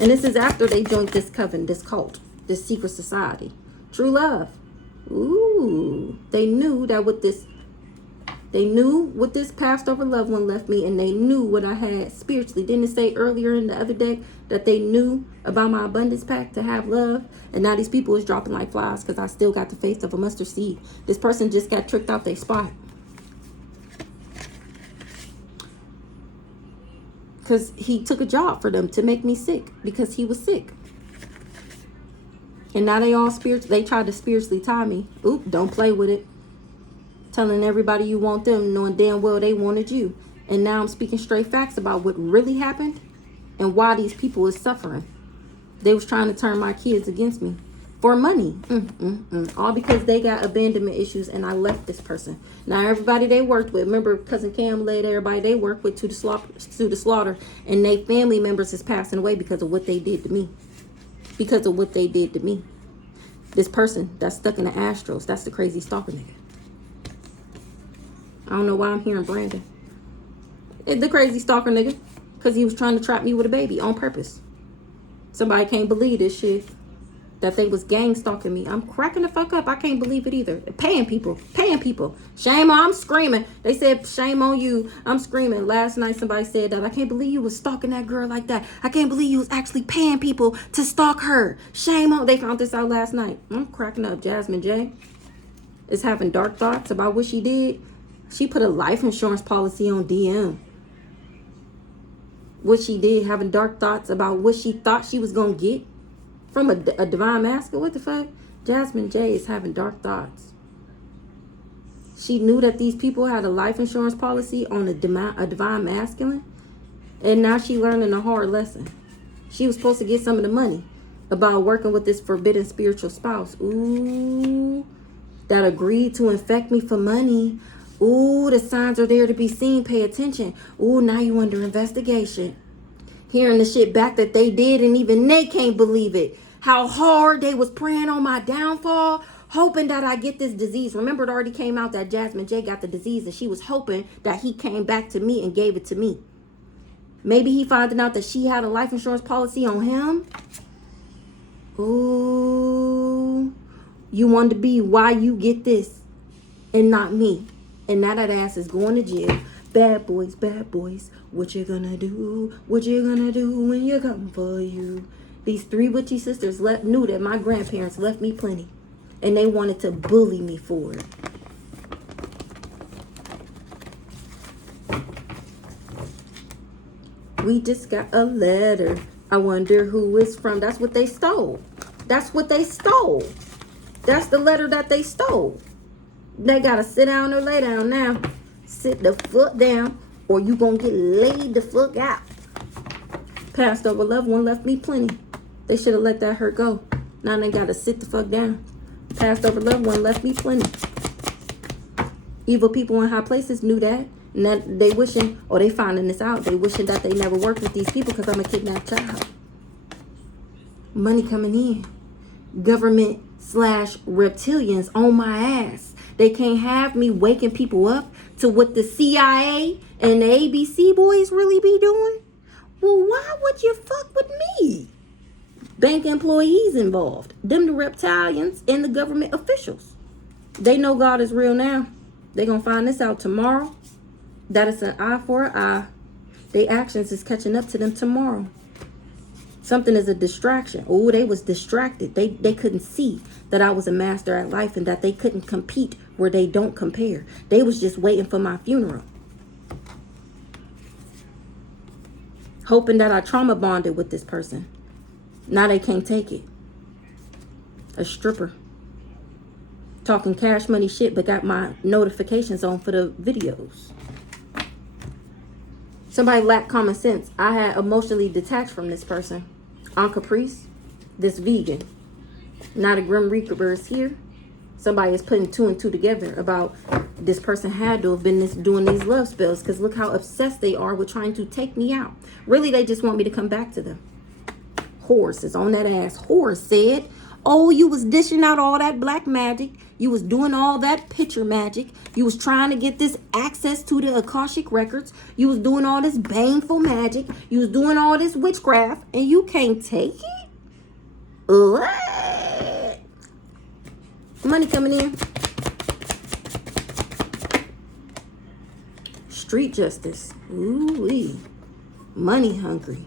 And this is after they joined this coven, this cult, this secret society. True love. Ooh. They knew that with this, they knew what this passed over loved one left me, and they knew what I had spiritually. Didn't it say earlier in the other day that they knew about my abundance pack to have love? And now these people is dropping like flies because I still got the faith of a mustard seed. This person just got tricked out their spot. Because he took a job for them to make me sick because he was sick. And now they all they tried to spiritually tie me. Oop, don't play with it. Telling everybody you want them, knowing damn well they wanted you. And now I'm speaking straight facts about what really happened and why these people is suffering. They was trying to turn my kids against me for money. All because they got abandonment issues and I left this person. Now everybody they worked with, remember Cousin Cam led everybody they worked with to the slaughter, and they family members is passing away because of what they did to me. Because of what they did to me. This person that's stuck in the Astros, that's the crazy stalker nigga. I don't know why I'm hearing Brandon. The crazy stalker nigga. Because he was trying to trap me with a baby on purpose. Somebody can't believe this shit. That they was gang stalking me. I'm cracking the fuck up. I can't believe it either. Paying people. Shame on, I'm screaming. They said, shame on you. I'm screaming. Last night somebody said that. I can't believe you was stalking that girl like that. I can't believe you was actually paying people to stalk her. Shame on. They found this out last night. I'm cracking up. Jasmine J is having dark thoughts about what she did. She put a life insurance policy on DM. What she did, having dark thoughts about what she thought she was going to get from a divine masculine. What the fuck? Jasmine J is having dark thoughts. She knew that these people had a life insurance policy on a divine masculine. And now she learning a hard lesson. She was supposed to get some of the money about working with this forbidden spiritual spouse. Ooh. That agreed to infect me for money. Ooh, the signs are there to be seen. Pay attention. Ooh, now you under investigation. Hearing the shit back that they did and even they can't believe it. How hard they was praying on my downfall, hoping that I get this disease. Remember, it already came out that Jasmine J got the disease, and she was hoping that he came back to me and gave it to me. Maybe he finding out that she had a life insurance policy on him. Ooh, you wanted to be why you get this and not me. And now that ass is going to jail. Bad boys, what you gonna do? What you gonna do when you come for you? These three witchy sisters knew that my grandparents left me plenty. And they wanted to bully me for it. We just got a letter. I wonder who it's from. That's what they stole. That's what they stole. That's the letter that they stole. They gotta sit down or lay down now. Sit the fuck down or you gonna get laid the fuck out. Passed over loved one left me plenty. They should have let that hurt go. Now they gotta sit the fuck down. Passed over loved one left me plenty. Evil people in high places knew that. And that they wishing, or they finding this out, they wishing that they never worked with these people because I'm a kidnapped child. Money coming in. Government / reptilians on my ass. They can't have me waking people up to what the CIA and the ABC boys really be doing. Well, why would you fuck with me? Bank employees involved. Them the reptilians and the government officials. They know God is real now. They gonna find this out tomorrow. That it's an eye for an eye. Their actions is catching up to them tomorrow. Something is a distraction. Oh, they was distracted. They couldn't see that I was a master at life and that they couldn't compete where they don't compare. They was just waiting for my funeral. Hoping that I trauma bonded with this person. Now they can't take it. A stripper. Talking cash money shit, but got my notifications on for the videos. Somebody lacked common sense. I had emotionally detached from this person. On Caprice, this vegan. Now the Grim Reaper is here. Somebody is putting 2 and 2 together about this person had to have been doing these love spells because look how obsessed they are with trying to take me out. Really, they just want me to come back to them. Horse is on that ass. Horse said, oh, you was dishing out all that black magic. You was doing all that picture magic. You was trying to get this access to the Akashic records. You was doing all this baneful magic. You was doing all this witchcraft. And you can't take it? What? Money coming in. Street justice. Ooh-wee. Money hungry.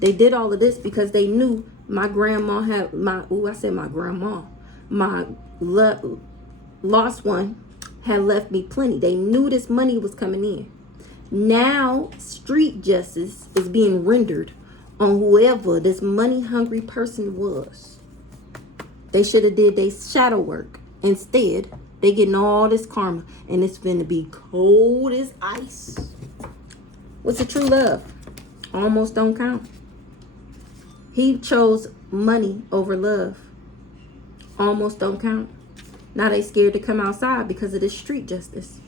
They did all of this because they knew my grandma had my grandma. My lost one had left me plenty. They knew this money was coming in. Now street justice is being rendered on whoever this money hungry person was. They should have did their shadow work. Instead, they getting all this karma and it's finna be cold as ice. What's the true love? Almost don't count. He chose money over love. Almost don't count. Now they scared to come outside because of this street justice.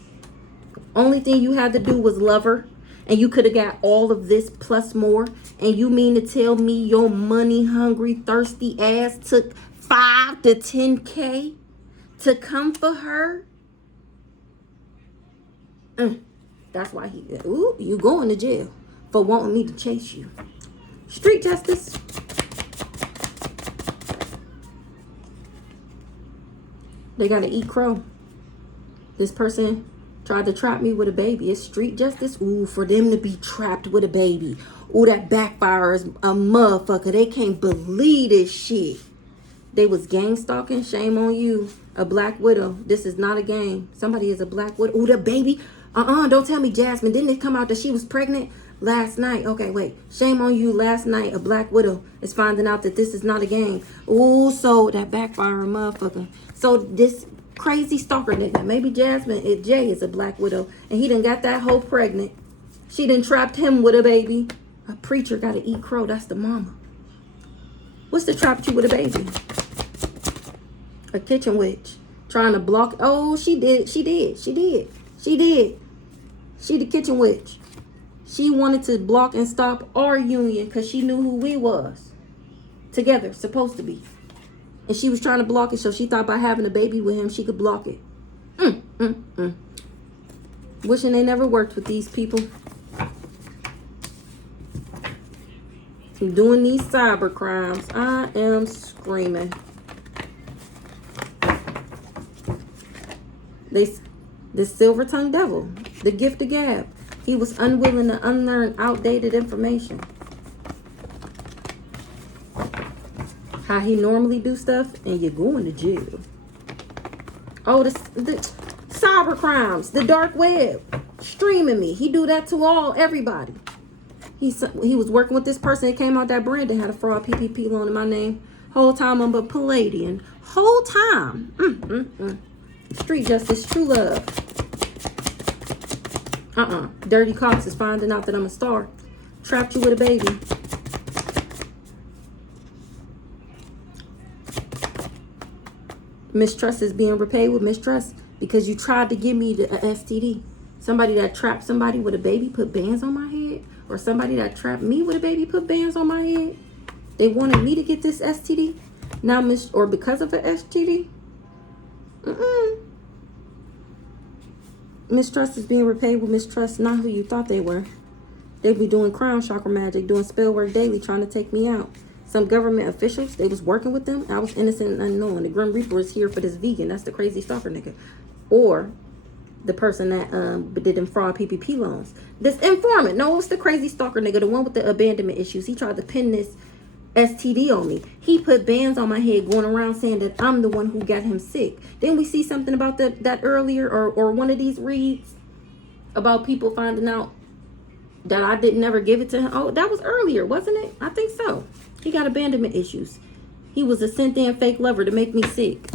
Only thing you had to do was love her. And you could have got all of this plus more. And you mean to tell me your money hungry, thirsty ass took 5 to 10K to come for her? That's why you going to jail for wanting me to chase you. Street justice. They gotta eat crow. This person tried to trap me with a baby. It's street justice. Ooh, for them to be trapped with a baby. Ooh, that backfires a motherfucker. They can't believe this shit. They was gang stalking. Shame on you. A black widow. This is not a game. Somebody is a black widow. Ooh, the baby. Don't tell me, Jasmine. Didn't it come out that she was pregnant last night? Okay, wait. Shame on you. Last night, a black widow is finding out that this is not a game. Ooh, so that backfire a motherfucker. So this crazy stalker nigga, maybe Jasmine Jay is a black widow, and he done got that hoe pregnant. She done trapped him with a baby. A preacher gotta eat crow. That's the mama. What's the trapped you with a baby? A kitchen witch trying to block. Oh, she did. She the kitchen witch. She wanted to block and stop our union because she knew who we was. together, supposed to be. And she was trying to block it, so she thought by having a baby with him, she could block it. Wishing they never worked with these people. Doing these cyber crimes. I am screaming. The silver-tongued devil, the gift of gab. He was unwilling to unlearn outdated information. How he normally do stuff, and you're going to jail. Oh, the cyber crimes, the dark web, streaming me. He do that to everybody. He was working with this person that came out that brand that had a fraud PPP loan in my name. Whole time I'm a Palladian. Whole time. Street justice, true love. Dirty cops is finding out that I'm a star. Trapped you with a baby. Mistrust is being repaid with mistrust because you tried to give me the STD. Somebody that trapped somebody with a baby put bands on my head, or somebody that trapped me with a baby put bands on my head. They wanted me to get this STD. Now, or because of an STD. Mistrust is being repaid with mistrust, not who you thought they were. They be doing crown chakra magic, doing spell work daily, trying to take me out. Some government officials, they was working with them. I was innocent and unknown. The Grim Reaper is here for this vegan. That's the crazy stalker nigga. Or the person that did them fraud PPP loans. This informant. No, it's the crazy stalker nigga, the one with the abandonment issues. He tried to pin this STD on me. He put bands on my head going around saying that I'm the one who got him sick. Didn't we see something about that earlier, or one of these reads about people finding out that I didn't ever give it to him? Oh, that was earlier, wasn't it? I think so. He got abandonment issues. He was a sent in fake lover to make me sick.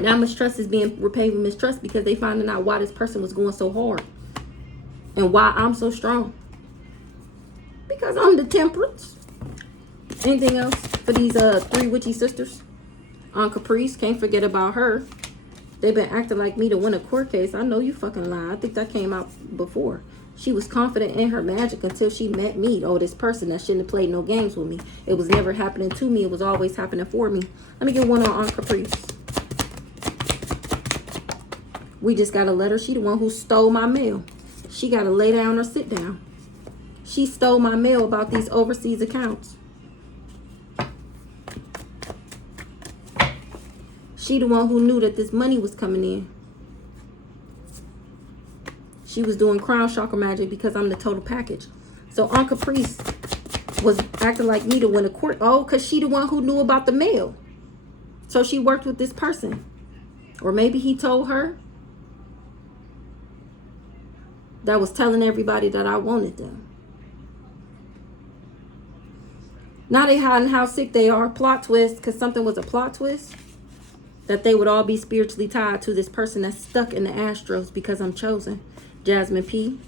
Now mistrust is being repaid with mistrust because they finding out why this person was going so hard and why I'm so strong. Because I'm the temperance. Anything else for these three witchy sisters? Aunt Caprice, can't forget about her. They've been acting like me to win a court case. I know you fucking lie. I think that came out before. She was confident in her magic until she met me. Oh, this person that shouldn't have played no games with me. It was never happening to me. It was always happening for me. Let me get one on Aunt Caprice. We just got a letter. She the one who stole my mail. She got to lay down or sit down. She stole my mail about these overseas accounts. She the one who knew that this money was coming in. She was doing crown chakra magic because I'm the total package. So Aunt Caprice was acting like me to win a court. Oh, because she the one who knew about the mail. So she worked with this person. Or maybe he told her. That was telling everybody that I wanted them. Now they hiding how sick they are. Plot twist, because something was a plot twist. That they would all be spiritually tied to this person that's stuck in the Astros because I'm chosen. Jasmine P.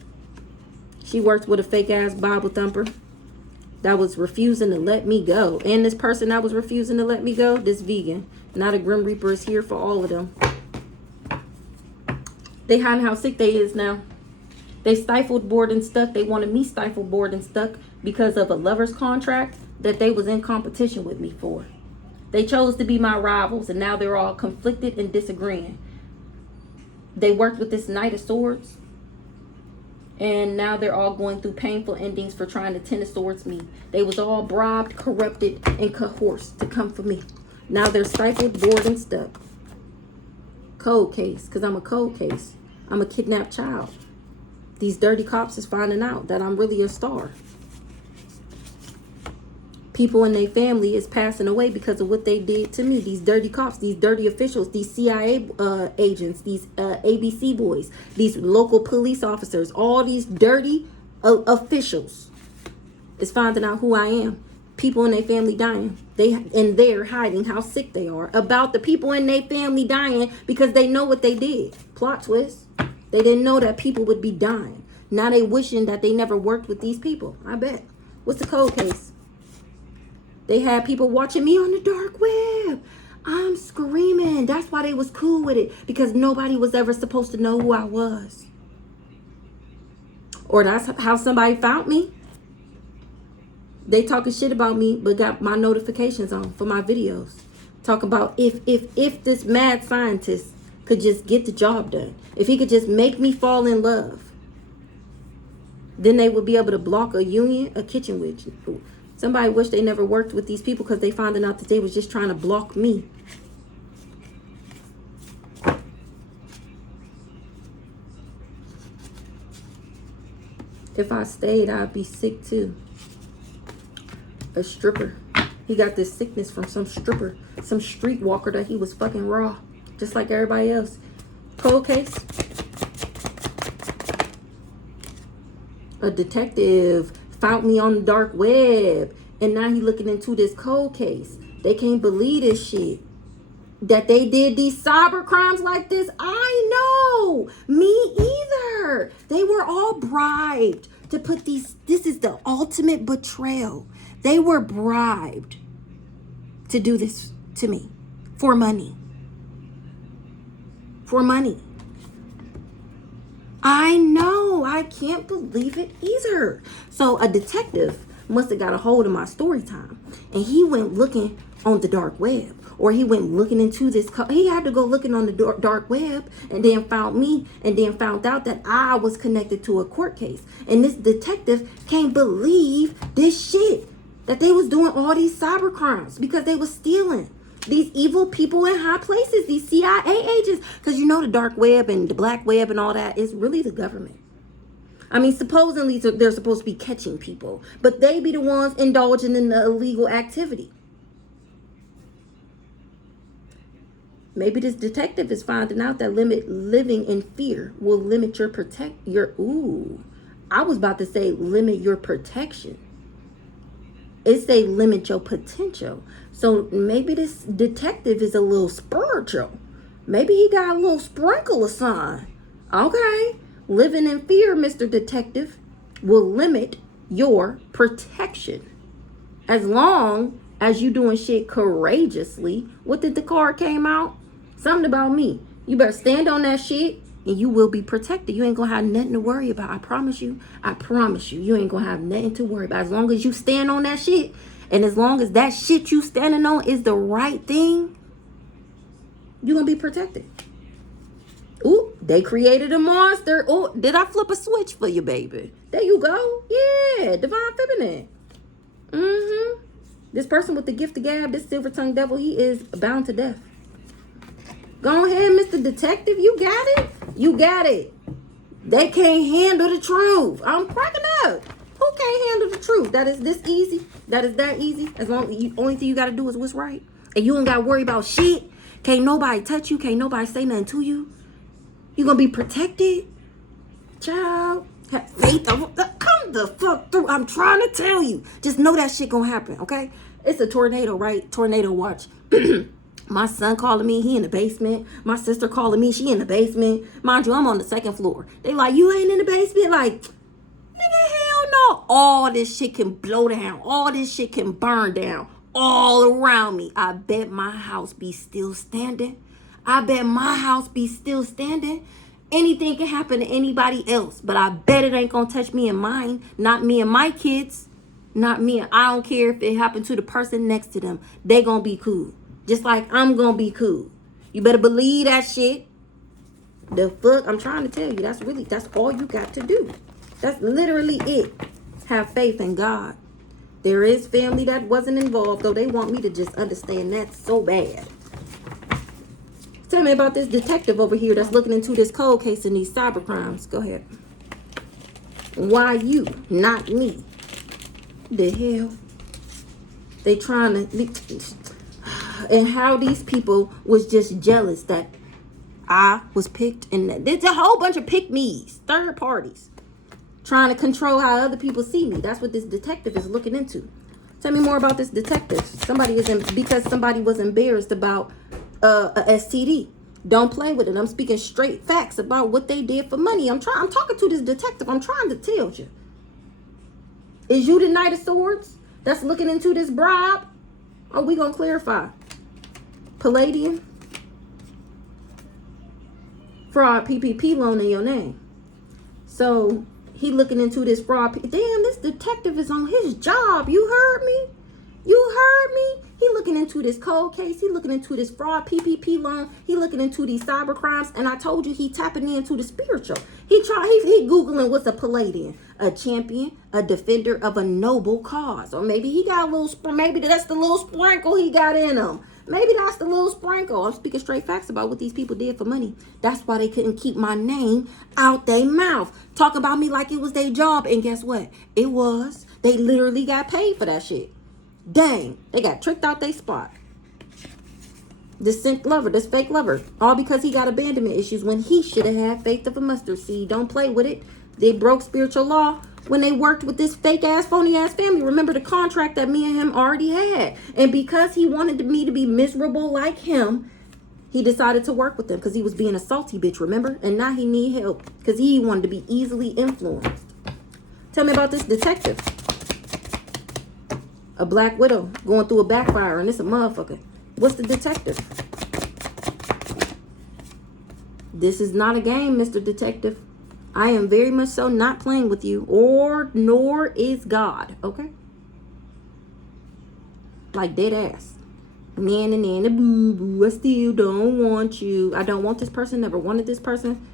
She worked with a fake ass Bible thumper that was refusing to let me go. And this person that was refusing to let me go, this vegan. Now the Grim Reaper is here for all of them. They hiding how sick they is now. They stifled, bored, and stuck. They wanted me stifled, bored, and stuck because of a lover's contract that they was in competition with me for. They chose to be my rivals, and now they're all conflicted and disagreeing. They worked with this Knight of Swords, and now they're all going through painful endings for trying to Ten of Swords me. They was all bribed, corrupted, and coerced to come for me. Now they're stifled, bored, and stuck. Cold case, because I'm a cold case. I'm a kidnapped child. These dirty cops is finding out that I'm really a star. People in their family is passing away because of what they did to me. These dirty cops, these dirty officials, these CIA agents, these ABC boys, these local police officers, all these dirty officials is finding out who I am. People in their family dying. They're hiding how sick they are about the people in their family dying because they know what they did. Plot twist. They didn't know that people would be dying. Now they wishing that they never worked with these people. I bet. What's the cold case? They had people watching me on the dark web. I'm screaming. That's why they was cool with it. Because nobody was ever supposed to know who I was. Or that's how somebody found me. They talking shit about me, but got my notifications on for my videos. Talk about if this mad scientist could just get the job done, if he could just make me fall in love, then they would be able to block a union, a kitchen witch. Somebody wish they never worked with these people because they found out that they was just trying to block me. If I stayed, I'd be sick too. A stripper. He got this sickness from some stripper, some street walker that he was fucking raw, just like everybody else. Cold case. A detective found me on the dark web, and now he looking into this cold case. They can't believe this shit. That they did these cyber crimes like this. I know. Me either. They were all bribed to put these. This is the ultimate betrayal. They were bribed to do this to me for money. For money. I know. I can't believe it either. So a detective must have got a hold of my story time, and he went looking on the dark web, or he went looking into this. He had to go looking on the dark web, and then found me, and then found out that I was connected to a court case. And this detective can't believe this shit, that they was doing all these cyber crimes because they was stealing. These evil people in high places, these CIA agents, because you know the dark web and the black web and all that is really the government. I mean, supposedly they're supposed to be catching people, but they be the ones indulging in the illegal activity. Maybe this detective is finding out that living in fear will limit your I was about to say limit your protection. It say limit your potential. So maybe this detective is a little spiritual. Maybe he got a little sprinkle of sun. Okay. Living in fear, Mr. Detective, will limit your protection. As long as you doing shit courageously. What did the card came out? Something about me. You better stand on that shit and you will be protected. You ain't gonna have nothing to worry about. I promise you. I promise you. You ain't gonna have nothing to worry about. As long as you stand on that shit, and as long as that shit you standing on is the right thing, you're gonna be protected. Ooh, they created a monster. Oh, did I flip a switch for you, baby? There you go. Yeah, divine feminine. This person with the gift of gab, this silver tongued devil, he is bound to death. Go ahead, Mr. Detective. You got it. You got it. They can't handle the truth. I'm cracking up. Who can't handle the truth? That is this easy. That is that easy. As long as only thing you got to do is what's right. And you don't got to worry about shit. Can't nobody touch you. Can't nobody say nothing to you. You going to be protected. Child. Have faith. Come the fuck through. I'm trying to tell you. Just know that shit going to happen. Okay. It's a tornado, right? Tornado watch. My son calling me, he in the basement. My sister calling me, she in the basement. Mind you, I'm on the second floor. They like, you ain't in the basement? Like, nigga, hell no. All this shit can blow down. All this shit can burn down all around me. I bet my house be still standing. I bet my house be still standing. Anything can happen to anybody else, but I bet it ain't gonna touch me and mine. Not me and my kids. Not me. I don't care if it happened to the person next to them. They gonna be cool. Just like I'm gonna be cool. You better believe that shit. The fuck? I'm trying to tell you. That's all you got to do. That's literally it. Have faith in God. There is family that wasn't involved, though they want me to just understand that so bad. Tell me about this detective over here that's looking into this cold case and these cyber crimes. Go ahead. Why you, not me? The hell? They trying to... And how these people was just jealous that I was picked. And there's a whole bunch of pick-me's, third parties, trying to control how other people see me. That's what this detective is looking into. Tell me more about this detective. Because somebody was embarrassed about a STD. Don't play with it. I'm speaking straight facts about what they did for money. I'm talking to this detective. I'm trying to tell you. Is you the Knight of Swords that's looking into this bribe? Or we gonna clarify? Palladium, fraud, PPP loan in your name. So He looking into this fraud. Damn, this detective is on his job. You heard me? You heard me? He looking into this cold case. He looking into this fraud PPP loan. He looking into these cyber crimes. And I told you he tapping into the spiritual. He Googling what's a Palladian, a champion, a defender of a noble cause. Or maybe he got a little, maybe that's the little sprinkle he got in him. Maybe that's the little sprinkle. I'm speaking straight facts about what these people did for money. That's why they couldn't keep my name out their mouth. Talk about me like it was their job. And guess what? It was. They literally got paid for that shit. Dang. They got tricked out their spot. This fake lover. All because he got abandonment issues when he should have had faith of a mustard seed. Don't play with it. They broke spiritual law when they worked with this fake ass, phony ass family. Remember the contract that me and him already had. And because he wanted me to be miserable like him, he decided to work with them because he was being a salty bitch, remember? And now he need help because he wanted to be easily influenced. Tell me about this detective. A black widow going through a backfire and it's a motherfucker. What's the detective? This is not a game, Mr. Detective. I am very much so not playing with you, nor is God, okay? Like dead ass. Man and boo boo, I still don't want you. I don't want this person, never wanted this person.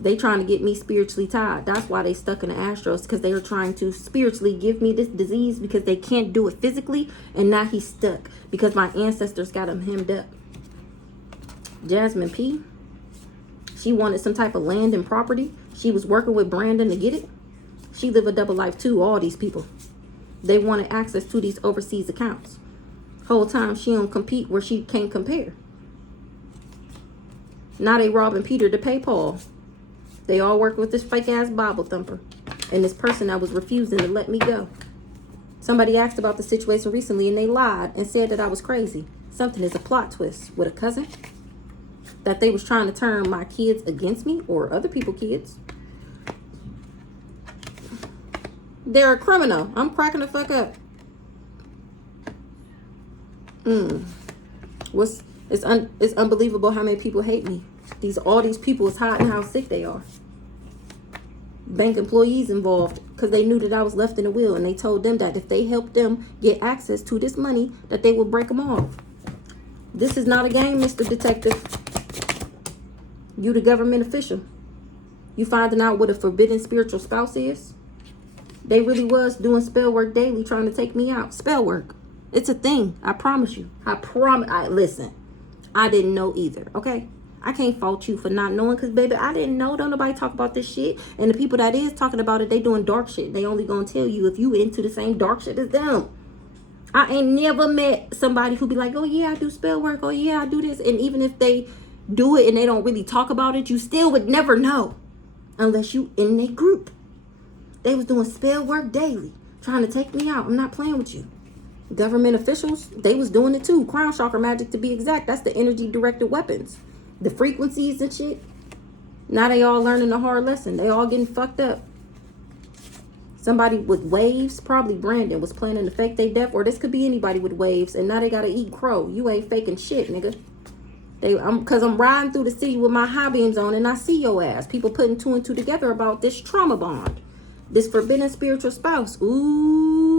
They trying to get me spiritually tied. That's why they stuck in the Astros, because they were trying to spiritually give me this disease because they can't do it physically, and now he's stuck because my ancestors got him hemmed up. Jasmine P. She wanted some type of land and property. She was working with Brandon to get it. She lived a double life too, all these people. They wanted access to these overseas accounts. Whole time she don't compete where she can't compare. Now they robbing Peter to pay Paul. They all work with this fake ass Bible thumper and this person that was refusing to let me go. Somebody asked about the situation recently and they lied and said that I was crazy. Something is a plot twist with a cousin. That they was trying to turn my kids against me or other people's kids. They're a criminal. I'm cracking the fuck up. It's unbelievable how many people hate me. All these people is hiding how sick they are. Bank employees involved because they knew that I was left in the will, and they told them that if they helped them get access to this money, that they would break them off. This is not a game, Mr. Detective. You the government official. You finding out what a forbidden spiritual spouse is? They really was doing spell work daily trying to take me out. Spell work. It's a thing. I promise you. Listen. I didn't know either. Okay? I can't fault you for not knowing because, baby, I didn't know. Don't nobody talk about this shit. And the people that is talking about it, they doing dark shit. They only gonna tell you if you into the same dark shit as them. I ain't never met somebody who be like, oh, yeah, I do spell work. Oh, yeah, I do this. And even if they do it and they don't really talk about it, you still would never know unless you in their group. They was doing spell work daily trying to take me out. I'm not playing with you. Government officials, they was doing it too. Crown chakra magic to be exact. That's the energy directed weapons, the frequencies and shit. Now they all learning a hard lesson. They all getting fucked up. Somebody with waves, probably Brandon, was planning to fake their death, or this could be anybody with waves, and now they gotta eat crow. You ain't faking shit, nigga. Because I'm riding through the city with my high beams on and I see your ass. People putting two and two together about this trauma bond. This forbidden spiritual spouse. Ooh.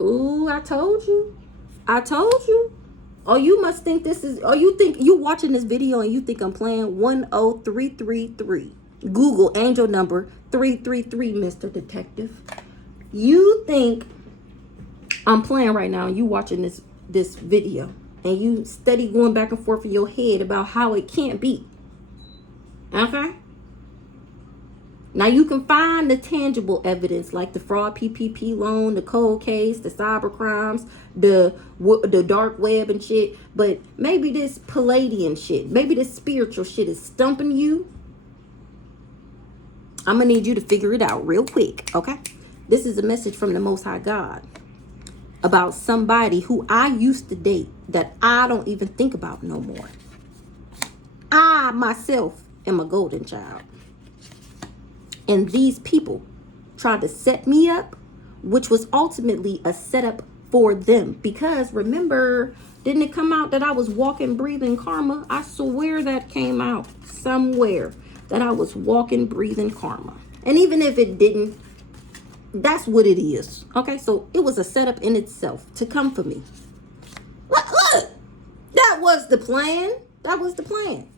Ooh, I told you. I told you. Oh, you must think this is... Oh, you think... You watching this video and you think I'm playing 10333. Google angel number 333, Mr. Detective. You think I'm playing right now and you watching this video and you steady going back and forth in your head about how it can't be. Okay? Now you can find the tangible evidence like the fraud PPP loan, the cold case, the CyberCrimes, the dark web and shit, but maybe this Palladian shit, maybe this spiritual shit is stumping you. I'm gonna need you to figure it out real quick, okay? This is a message from the Most High God about somebody who I used to date that I don't even think about no more. I myself am a golden child. And these people tried to set me up, which was ultimately a setup for them. Because remember, didn't it come out that I was walking, breathing karma? I swear that came out somewhere, that I was walking, breathing karma. And even if it didn't, that's what it is. Okay, so it was a setup in itself to come for me. Look, that was the plan. That was the plan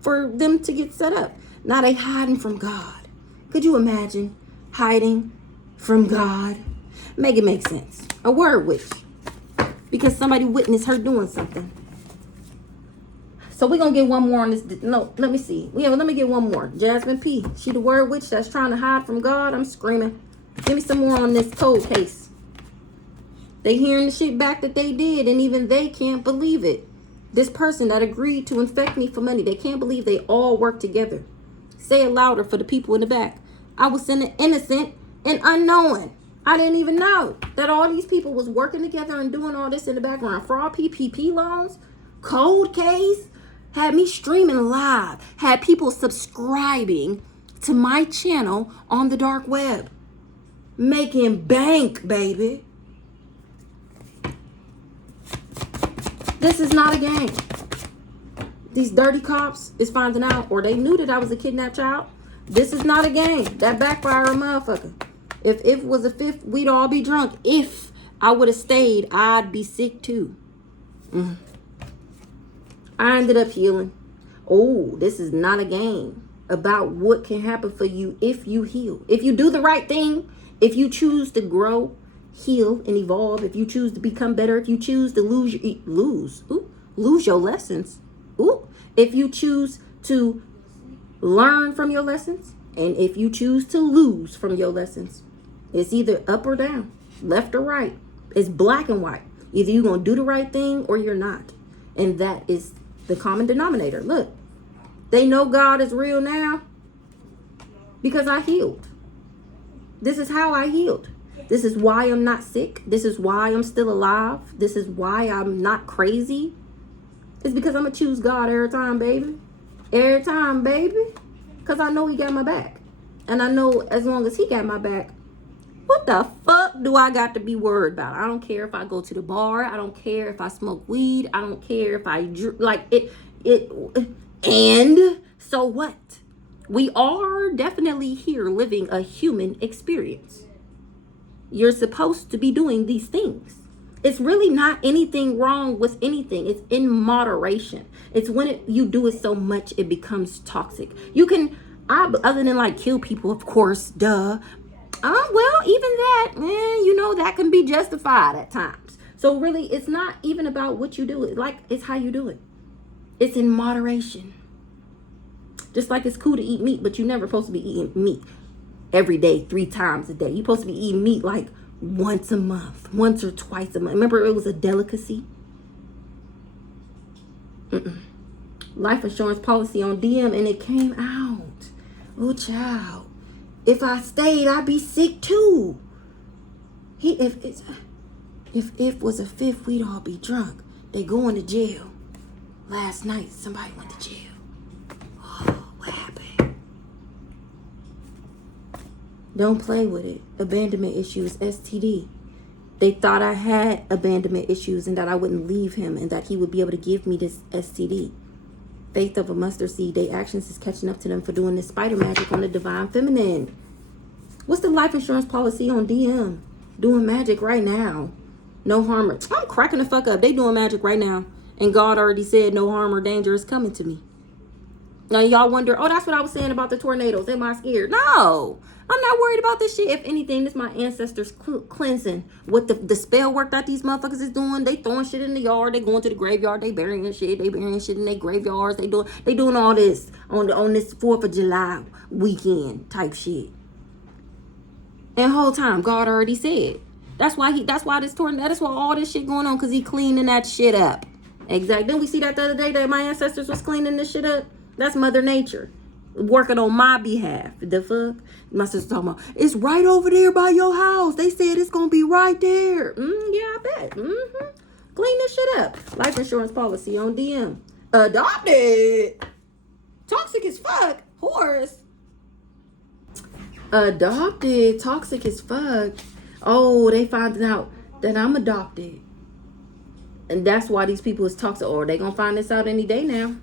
for them to get set up. Now they hiding from God. Could you imagine hiding from God? Make it make sense. A word witch. Because somebody witnessed her doing something. So we're going to get one more on this. No, let me see. Yeah, let me get one more. Jasmine P. She the word witch that's trying to hide from God. I'm screaming. Give me some more on this cold case. They hearing the shit back that they did, and even they can't believe it. This person that agreed to infect me for money, they can't believe they all work together. Say it louder for the people in the back. I was innocent and unknowing. I didn't even know that all these people was working together and doing all this in the background. Fraud, PPP loans, cold case, had me streaming live, had people subscribing to my channel on the dark web, making bank, baby. This is not a game. These dirty cops is finding out, or they knew that I was a kidnapped child. This is not a game. That backfire, motherfucker. If it was a fifth, we'd all be drunk. If I would have stayed, I'd be sick too. I ended up healing. Oh, this is not a game about what can happen for you if you heal. If you do the right thing, if you choose to grow, heal, and evolve, if you choose to become better, if you choose to lose your lessons. If you choose to learn from your lessons, and if you choose to lose from your lessons, it's either up or down, left or right. It's black and white. Either you're going to do the right thing or you're not. And that is the common denominator. Look, they know God is real now because I healed. This is how I healed. This is why I'm not sick. This is why I'm still alive. This is why I'm not crazy. It's because I'm going to choose God every time, baby. Every time, baby. Because I know he got my back. And I know as long as he got my back, what the fuck do I got to be worried about? I don't care if I go to the bar. I don't care if I smoke weed. I don't care if I drink. Like it. And so what? We are definitely here living a human experience. You're supposed to be doing these things. It's really not anything wrong with anything. It's in moderation. It's when you do it so much, it becomes toxic. You can, other than like kill people, of course, duh. Well, even that, that can be justified at times. So really, it's not even about what you do. It's how you do it. It's in moderation. Just like it's cool to eat meat, but you're never supposed to be eating meat every day, 3 times a day. You're supposed to be eating meat like once a month, once or twice a month. Remember, it was a delicacy. Life insurance policy on DM, and it came out. Oh, child. If I stayed, I'd be sick too. If it was a fifth, we'd all be drunk. They going to jail. Last night, somebody went to jail. Oh, what happened? Don't play with it. Abandonment issues, STD. They thought I had abandonment issues and that I wouldn't leave him and that he would be able to give me this STD. Faith of a mustard seed. Their actions is catching up to them for doing this spider magic on the divine feminine. What's the life insurance policy on DM? Doing magic right now. No harm. I'm cracking the fuck up. They doing magic right now. And God already said no harm or danger is coming to me. Now y'all wonder, oh, that's what I was saying about the tornadoes. Am I scared? No. I'm not worried about this shit. If anything, this is my ancestors cleansing. What the spell work that these motherfuckers is doing. They throwing shit in the yard. They going to the graveyard. They burying shit. They burying shit in their graveyards. They doing all this on this 4th of July weekend type shit. And the whole time, God already said. That's why this tornado. That's why all this shit going on, because he cleaning that shit up. Exactly. Didn't we see that the other day that my ancestors was cleaning this shit up? That's Mother Nature working on my behalf. The fuck? My sister talking about, it's right over there by your house. They said it's going to be right there. Yeah, I bet. Clean this shit up. Life insurance policy on DM. Adopted. Toxic as fuck. Horse. Adopted. Toxic as fuck. Oh, they finding out that I'm adopted. And that's why these people is toxic. Or they gonna find this out any day now.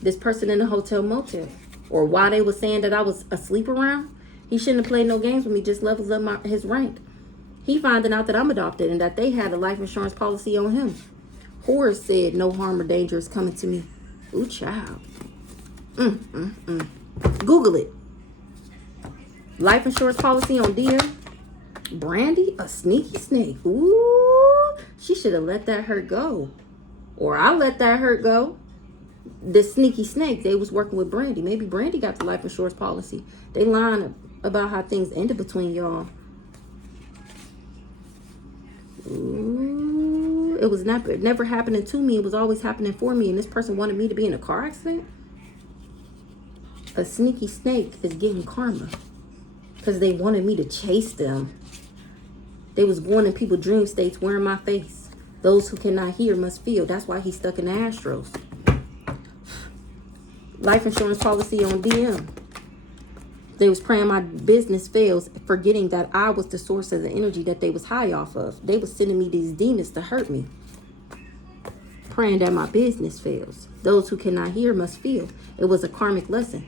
This person in the hotel motel. Or why they was saying that I was asleep around. He shouldn't have played no games with me. Just levels up his rank. He finding out that I'm adopted and that they had a life insurance policy on him. Horace said no harm or danger is coming to me. Ooh, child. Google it. Life insurance policy on DM. Brandy, a sneaky snake. Ooh, she should have let that hurt go. Or I let that hurt go. The sneaky snake, they was working with Brandy. Maybe Brandy got the life insurance policy. They lying about how things ended between y'all. Ooh, it was never happening to me. It was always happening for me. And this person wanted me to be in a car accident. A sneaky snake is getting karma. Because they wanted me to chase them. They was born in people's dream states wearing my face. Those who cannot hear must feel. That's why he's stuck in the Astros. Life insurance policy on DM. They was praying my business fails, forgetting that I was the source of the energy that they was high off of. They was sending me these demons to hurt me. Praying that my business fails. Those who cannot hear must feel. It was a karmic lesson.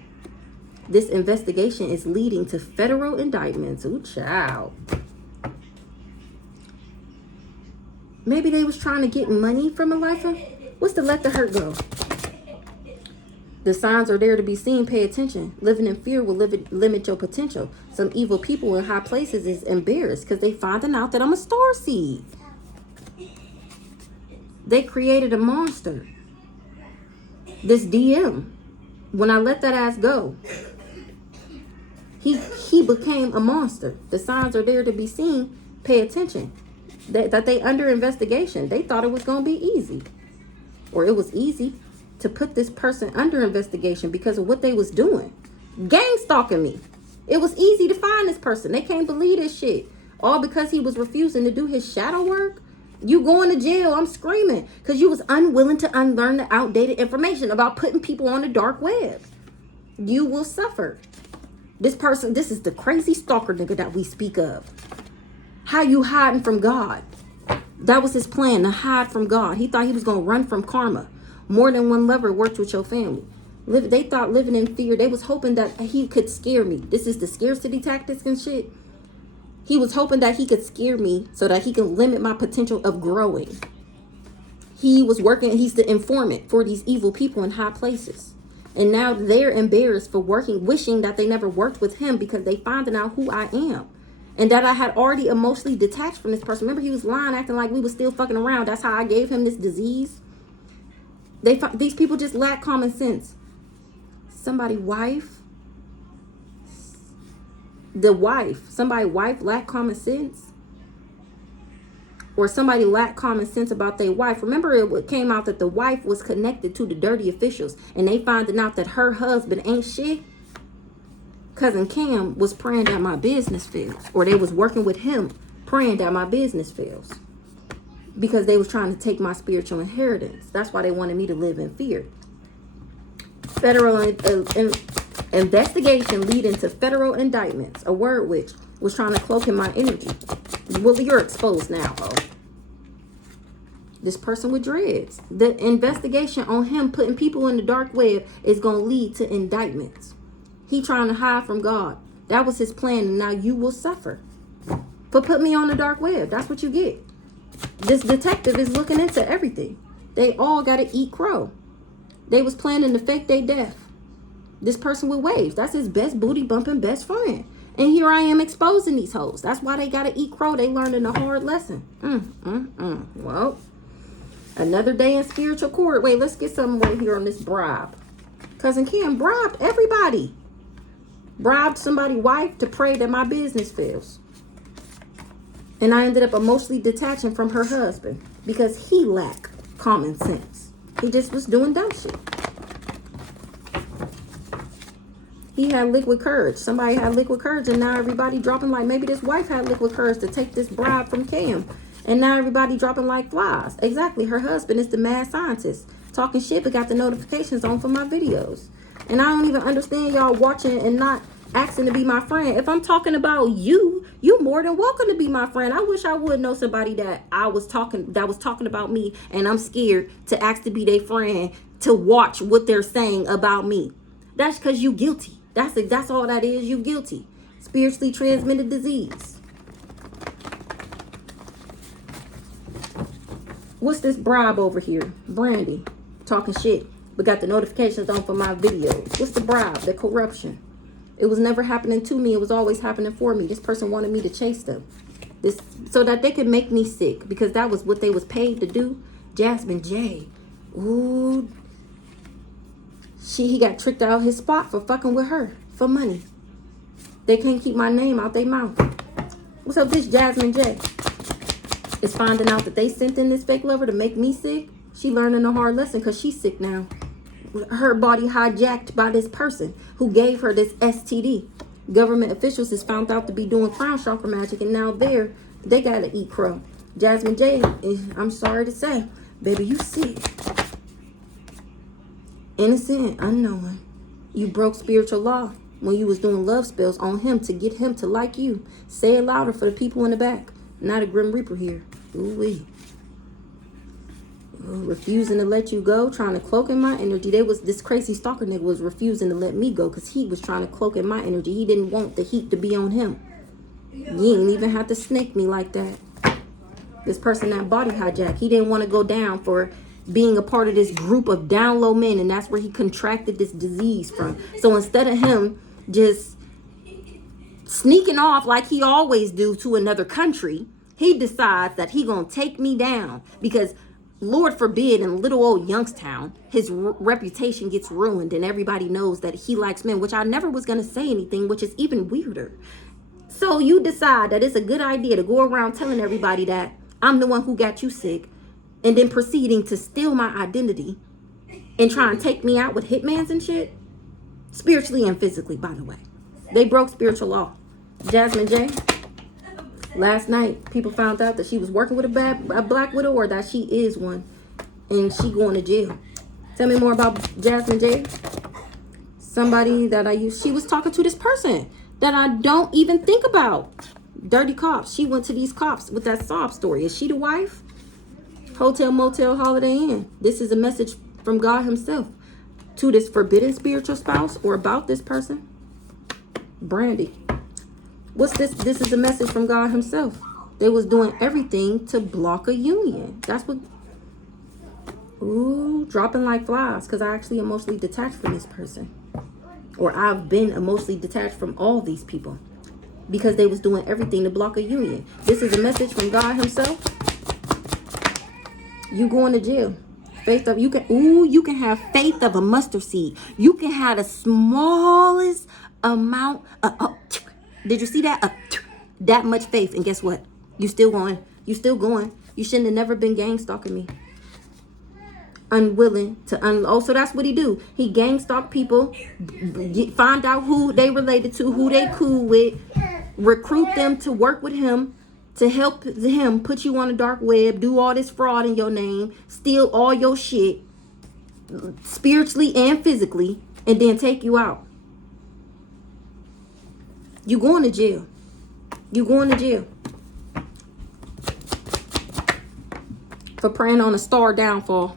This investigation is leading to federal indictments. Ooh, child. Maybe they was trying to get money from a lifer. What's to let the hurt go? The signs are there to be seen. Pay attention. Living in fear will limit your potential. Some evil people in high places is embarrassed because they finding out that I'm a star seed. They created a monster. This DM. When I let that ass go, he became a monster. The signs are there to be seen. Pay attention. That they under investigation. They thought it was going to be easy. Or it was easy to put this person under investigation because of what they was doing. Gang stalking me. It was easy to find this person. They can't believe this shit. All because he was refusing to do his shadow work. You going to jail. I'm screaming. Because you was unwilling to unlearn the outdated information about putting people on the dark web. You will suffer. This person, this is the crazy stalker nigga that we speak of. How you hiding from God? That was his plan, to hide from God. He thought he was going to run from karma. More than one lover worked with your family. They thought living in fear. They was hoping that he could scare me. This is the scarcity tactics and shit. He was hoping that he could scare me so that he can limit my potential of growing. He was working. He's the informant for these evil people in high places. And now they're embarrassed for wishing that they never worked with him because they finding out who I am. And that I had already emotionally detached from this person. Remember, he was lying, acting like we was still fucking around. That's how I gave him this disease. These people just lack common sense. Somebody's wife lack common sense. Or somebody lacked common sense about their wife. Remember, it came out that the wife was connected to the dirty officials. And they finding out that her husband ain't shit. Cousin Cam was praying that my business fails. Or they was working with him praying that my business fails. Because they was trying to take my spiritual inheritance. That's why they wanted me to live in fear. Federal investigation leading to federal indictments. A word witch was trying to cloak in my energy. Well, you're exposed now, ho. This person with dreads. The investigation on him putting people in the dark web is going to lead to indictments. He trying to hide from God. That was his plan, and now you will suffer. But put me on the dark web. That's what you get. This detective is looking into everything. They all got to eat crow. They was planning to fake their death. This person with waves. That's his best booty bumping best friend. And here I am exposing these hoes. That's why they got to eat crow. They learning a hard lesson. Well, another day in spiritual court. Wait, let's get something right here on this bribe. Cousin Kim bribed everybody. Bribed somebody's wife to pray that my business fails. And I ended up emotionally detaching from her husband because he lacked common sense. He just was doing dumb shit. He had liquid courage. Somebody had liquid courage, and now everybody dropping like, maybe this wife had liquid courage to take this bribe from Cam. And now everybody dropping like flies. Exactly. Her husband is the mad scientist. Talking shit, but got the notifications on for my videos. And I don't even understand y'all watching and not asking to be my friend. If I'm talking about you, You more than welcome to be my friend. I wish I would know somebody that was talking about me, and I'm scared to ask to be their friend to watch what they're saying about me. That's because you guilty. That's all that is. You guilty. Spiritually transmitted disease. What's this bribe over here? Brandy talking shit, but got the notifications on for my videos. What's the bribe? The corruption. It was never happening to me. It was always happening for me. This person wanted me to chase them, this so that they could make me sick, because that was what they was paid to do. Jasmine J. Ooh, he got tricked out of his spot for fucking with her for money. They can't keep my name out their mouth. What's up, this Jasmine J? Is finding out that they sent in this fake lover to make me sick. She learning a hard lesson because she's sick now. Her body hijacked by this person who gave her this STD. Government officials has found out to be doing crown chakra magic, and now they gotta eat crow. Jasmine J, I'm sorry to say, baby, you sick. Innocent, unknowing. You broke spiritual law when you was doing love spells on him to get him to like you. Say it louder for the people in the back. Not a Grim Reaper here. Ooh-wee. Refusing to let you go, trying to cloak in my energy. This crazy stalker nigga was refusing to let me go because he was trying to cloak in my energy. He didn't want the heat to be on him. You ain't even have to snake me like that. This person that body hijack, he didn't want to go down for being a part of this group of down low men, and that's where he contracted this disease from. So instead of him just sneaking off like he always do to another country, he decides that he gonna take me down, because Lord forbid in little old Youngstown, his reputation gets ruined and everybody knows that he likes men, which I never was going to say anything, which is even weirder. So you decide that it's a good idea to go around telling everybody that I'm the one who got you sick, and then proceeding to steal my identity and try and take me out with hitmans and shit. Spiritually and physically, by the way. They broke spiritual law. Jasmine J. Last night, people found out that she was working with a black widow, or that she is one, and she going to jail. Tell me more about Jasmine J. Somebody that she was talking to this person that I don't even think about. Dirty cops. She went to these cops with that sob story. Is she the wife? Hotel, motel, Holiday Inn. This is a message from God himself to this forbidden spiritual spouse, or about this person. Brandy. What's this? This is a message from God himself. They was doing everything to block a union. That's what... Ooh, dropping like flies, because I actually emotionally detached from this person. Or I've been emotionally detached from all these people, because they was doing everything to block a union. This is a message from God himself. You going to jail. Faith of... You can have faith of a mustard seed. You can have the smallest amount of... Did you see that? That much faith, and guess what? You still going. You still going. You shouldn't have never been gang stalking me. Unwilling to so that's what he do. He gang stalk people, find out who they related to, who they cool with, recruit them to work with him, to help him put you on the dark web, do all this fraud in your name, steal all your shit, spiritually and physically, and then take you out. You going to jail. You going to jail. For praying on a star downfall.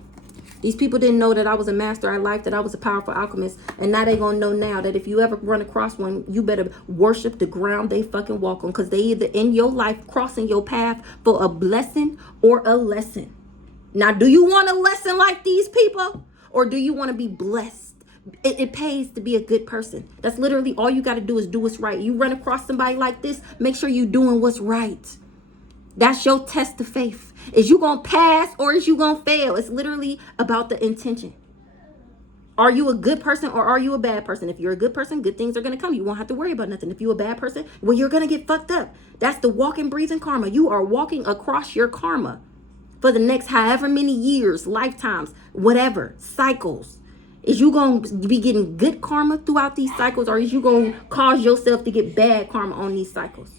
These people didn't know that I was a master at life, that I was a powerful alchemist. And now they gonna know now that if you ever run across one, you better worship the ground they fucking walk on. Because they either in your life crossing your path for a blessing or a lesson. Now, do you want a lesson like these people? Or do you want to be blessed? It pays to be a good person. That's literally all you got to do, is do what's right. You run across somebody like this, make sure you doing what's right. That's your test of faith. Is you going to pass or is you going to fail? It's literally about the intention. Are you a good person or are you a bad person? If you're a good person, good things are going to come. You won't have to worry about nothing. If you're a bad person, well, you're going to get fucked up. That's the walking, breathing karma. You are walking across your karma for the next however many years, lifetimes, whatever, cycles. Is you going to be getting good karma throughout these cycles, or is you going to cause yourself to get bad karma on these cycles?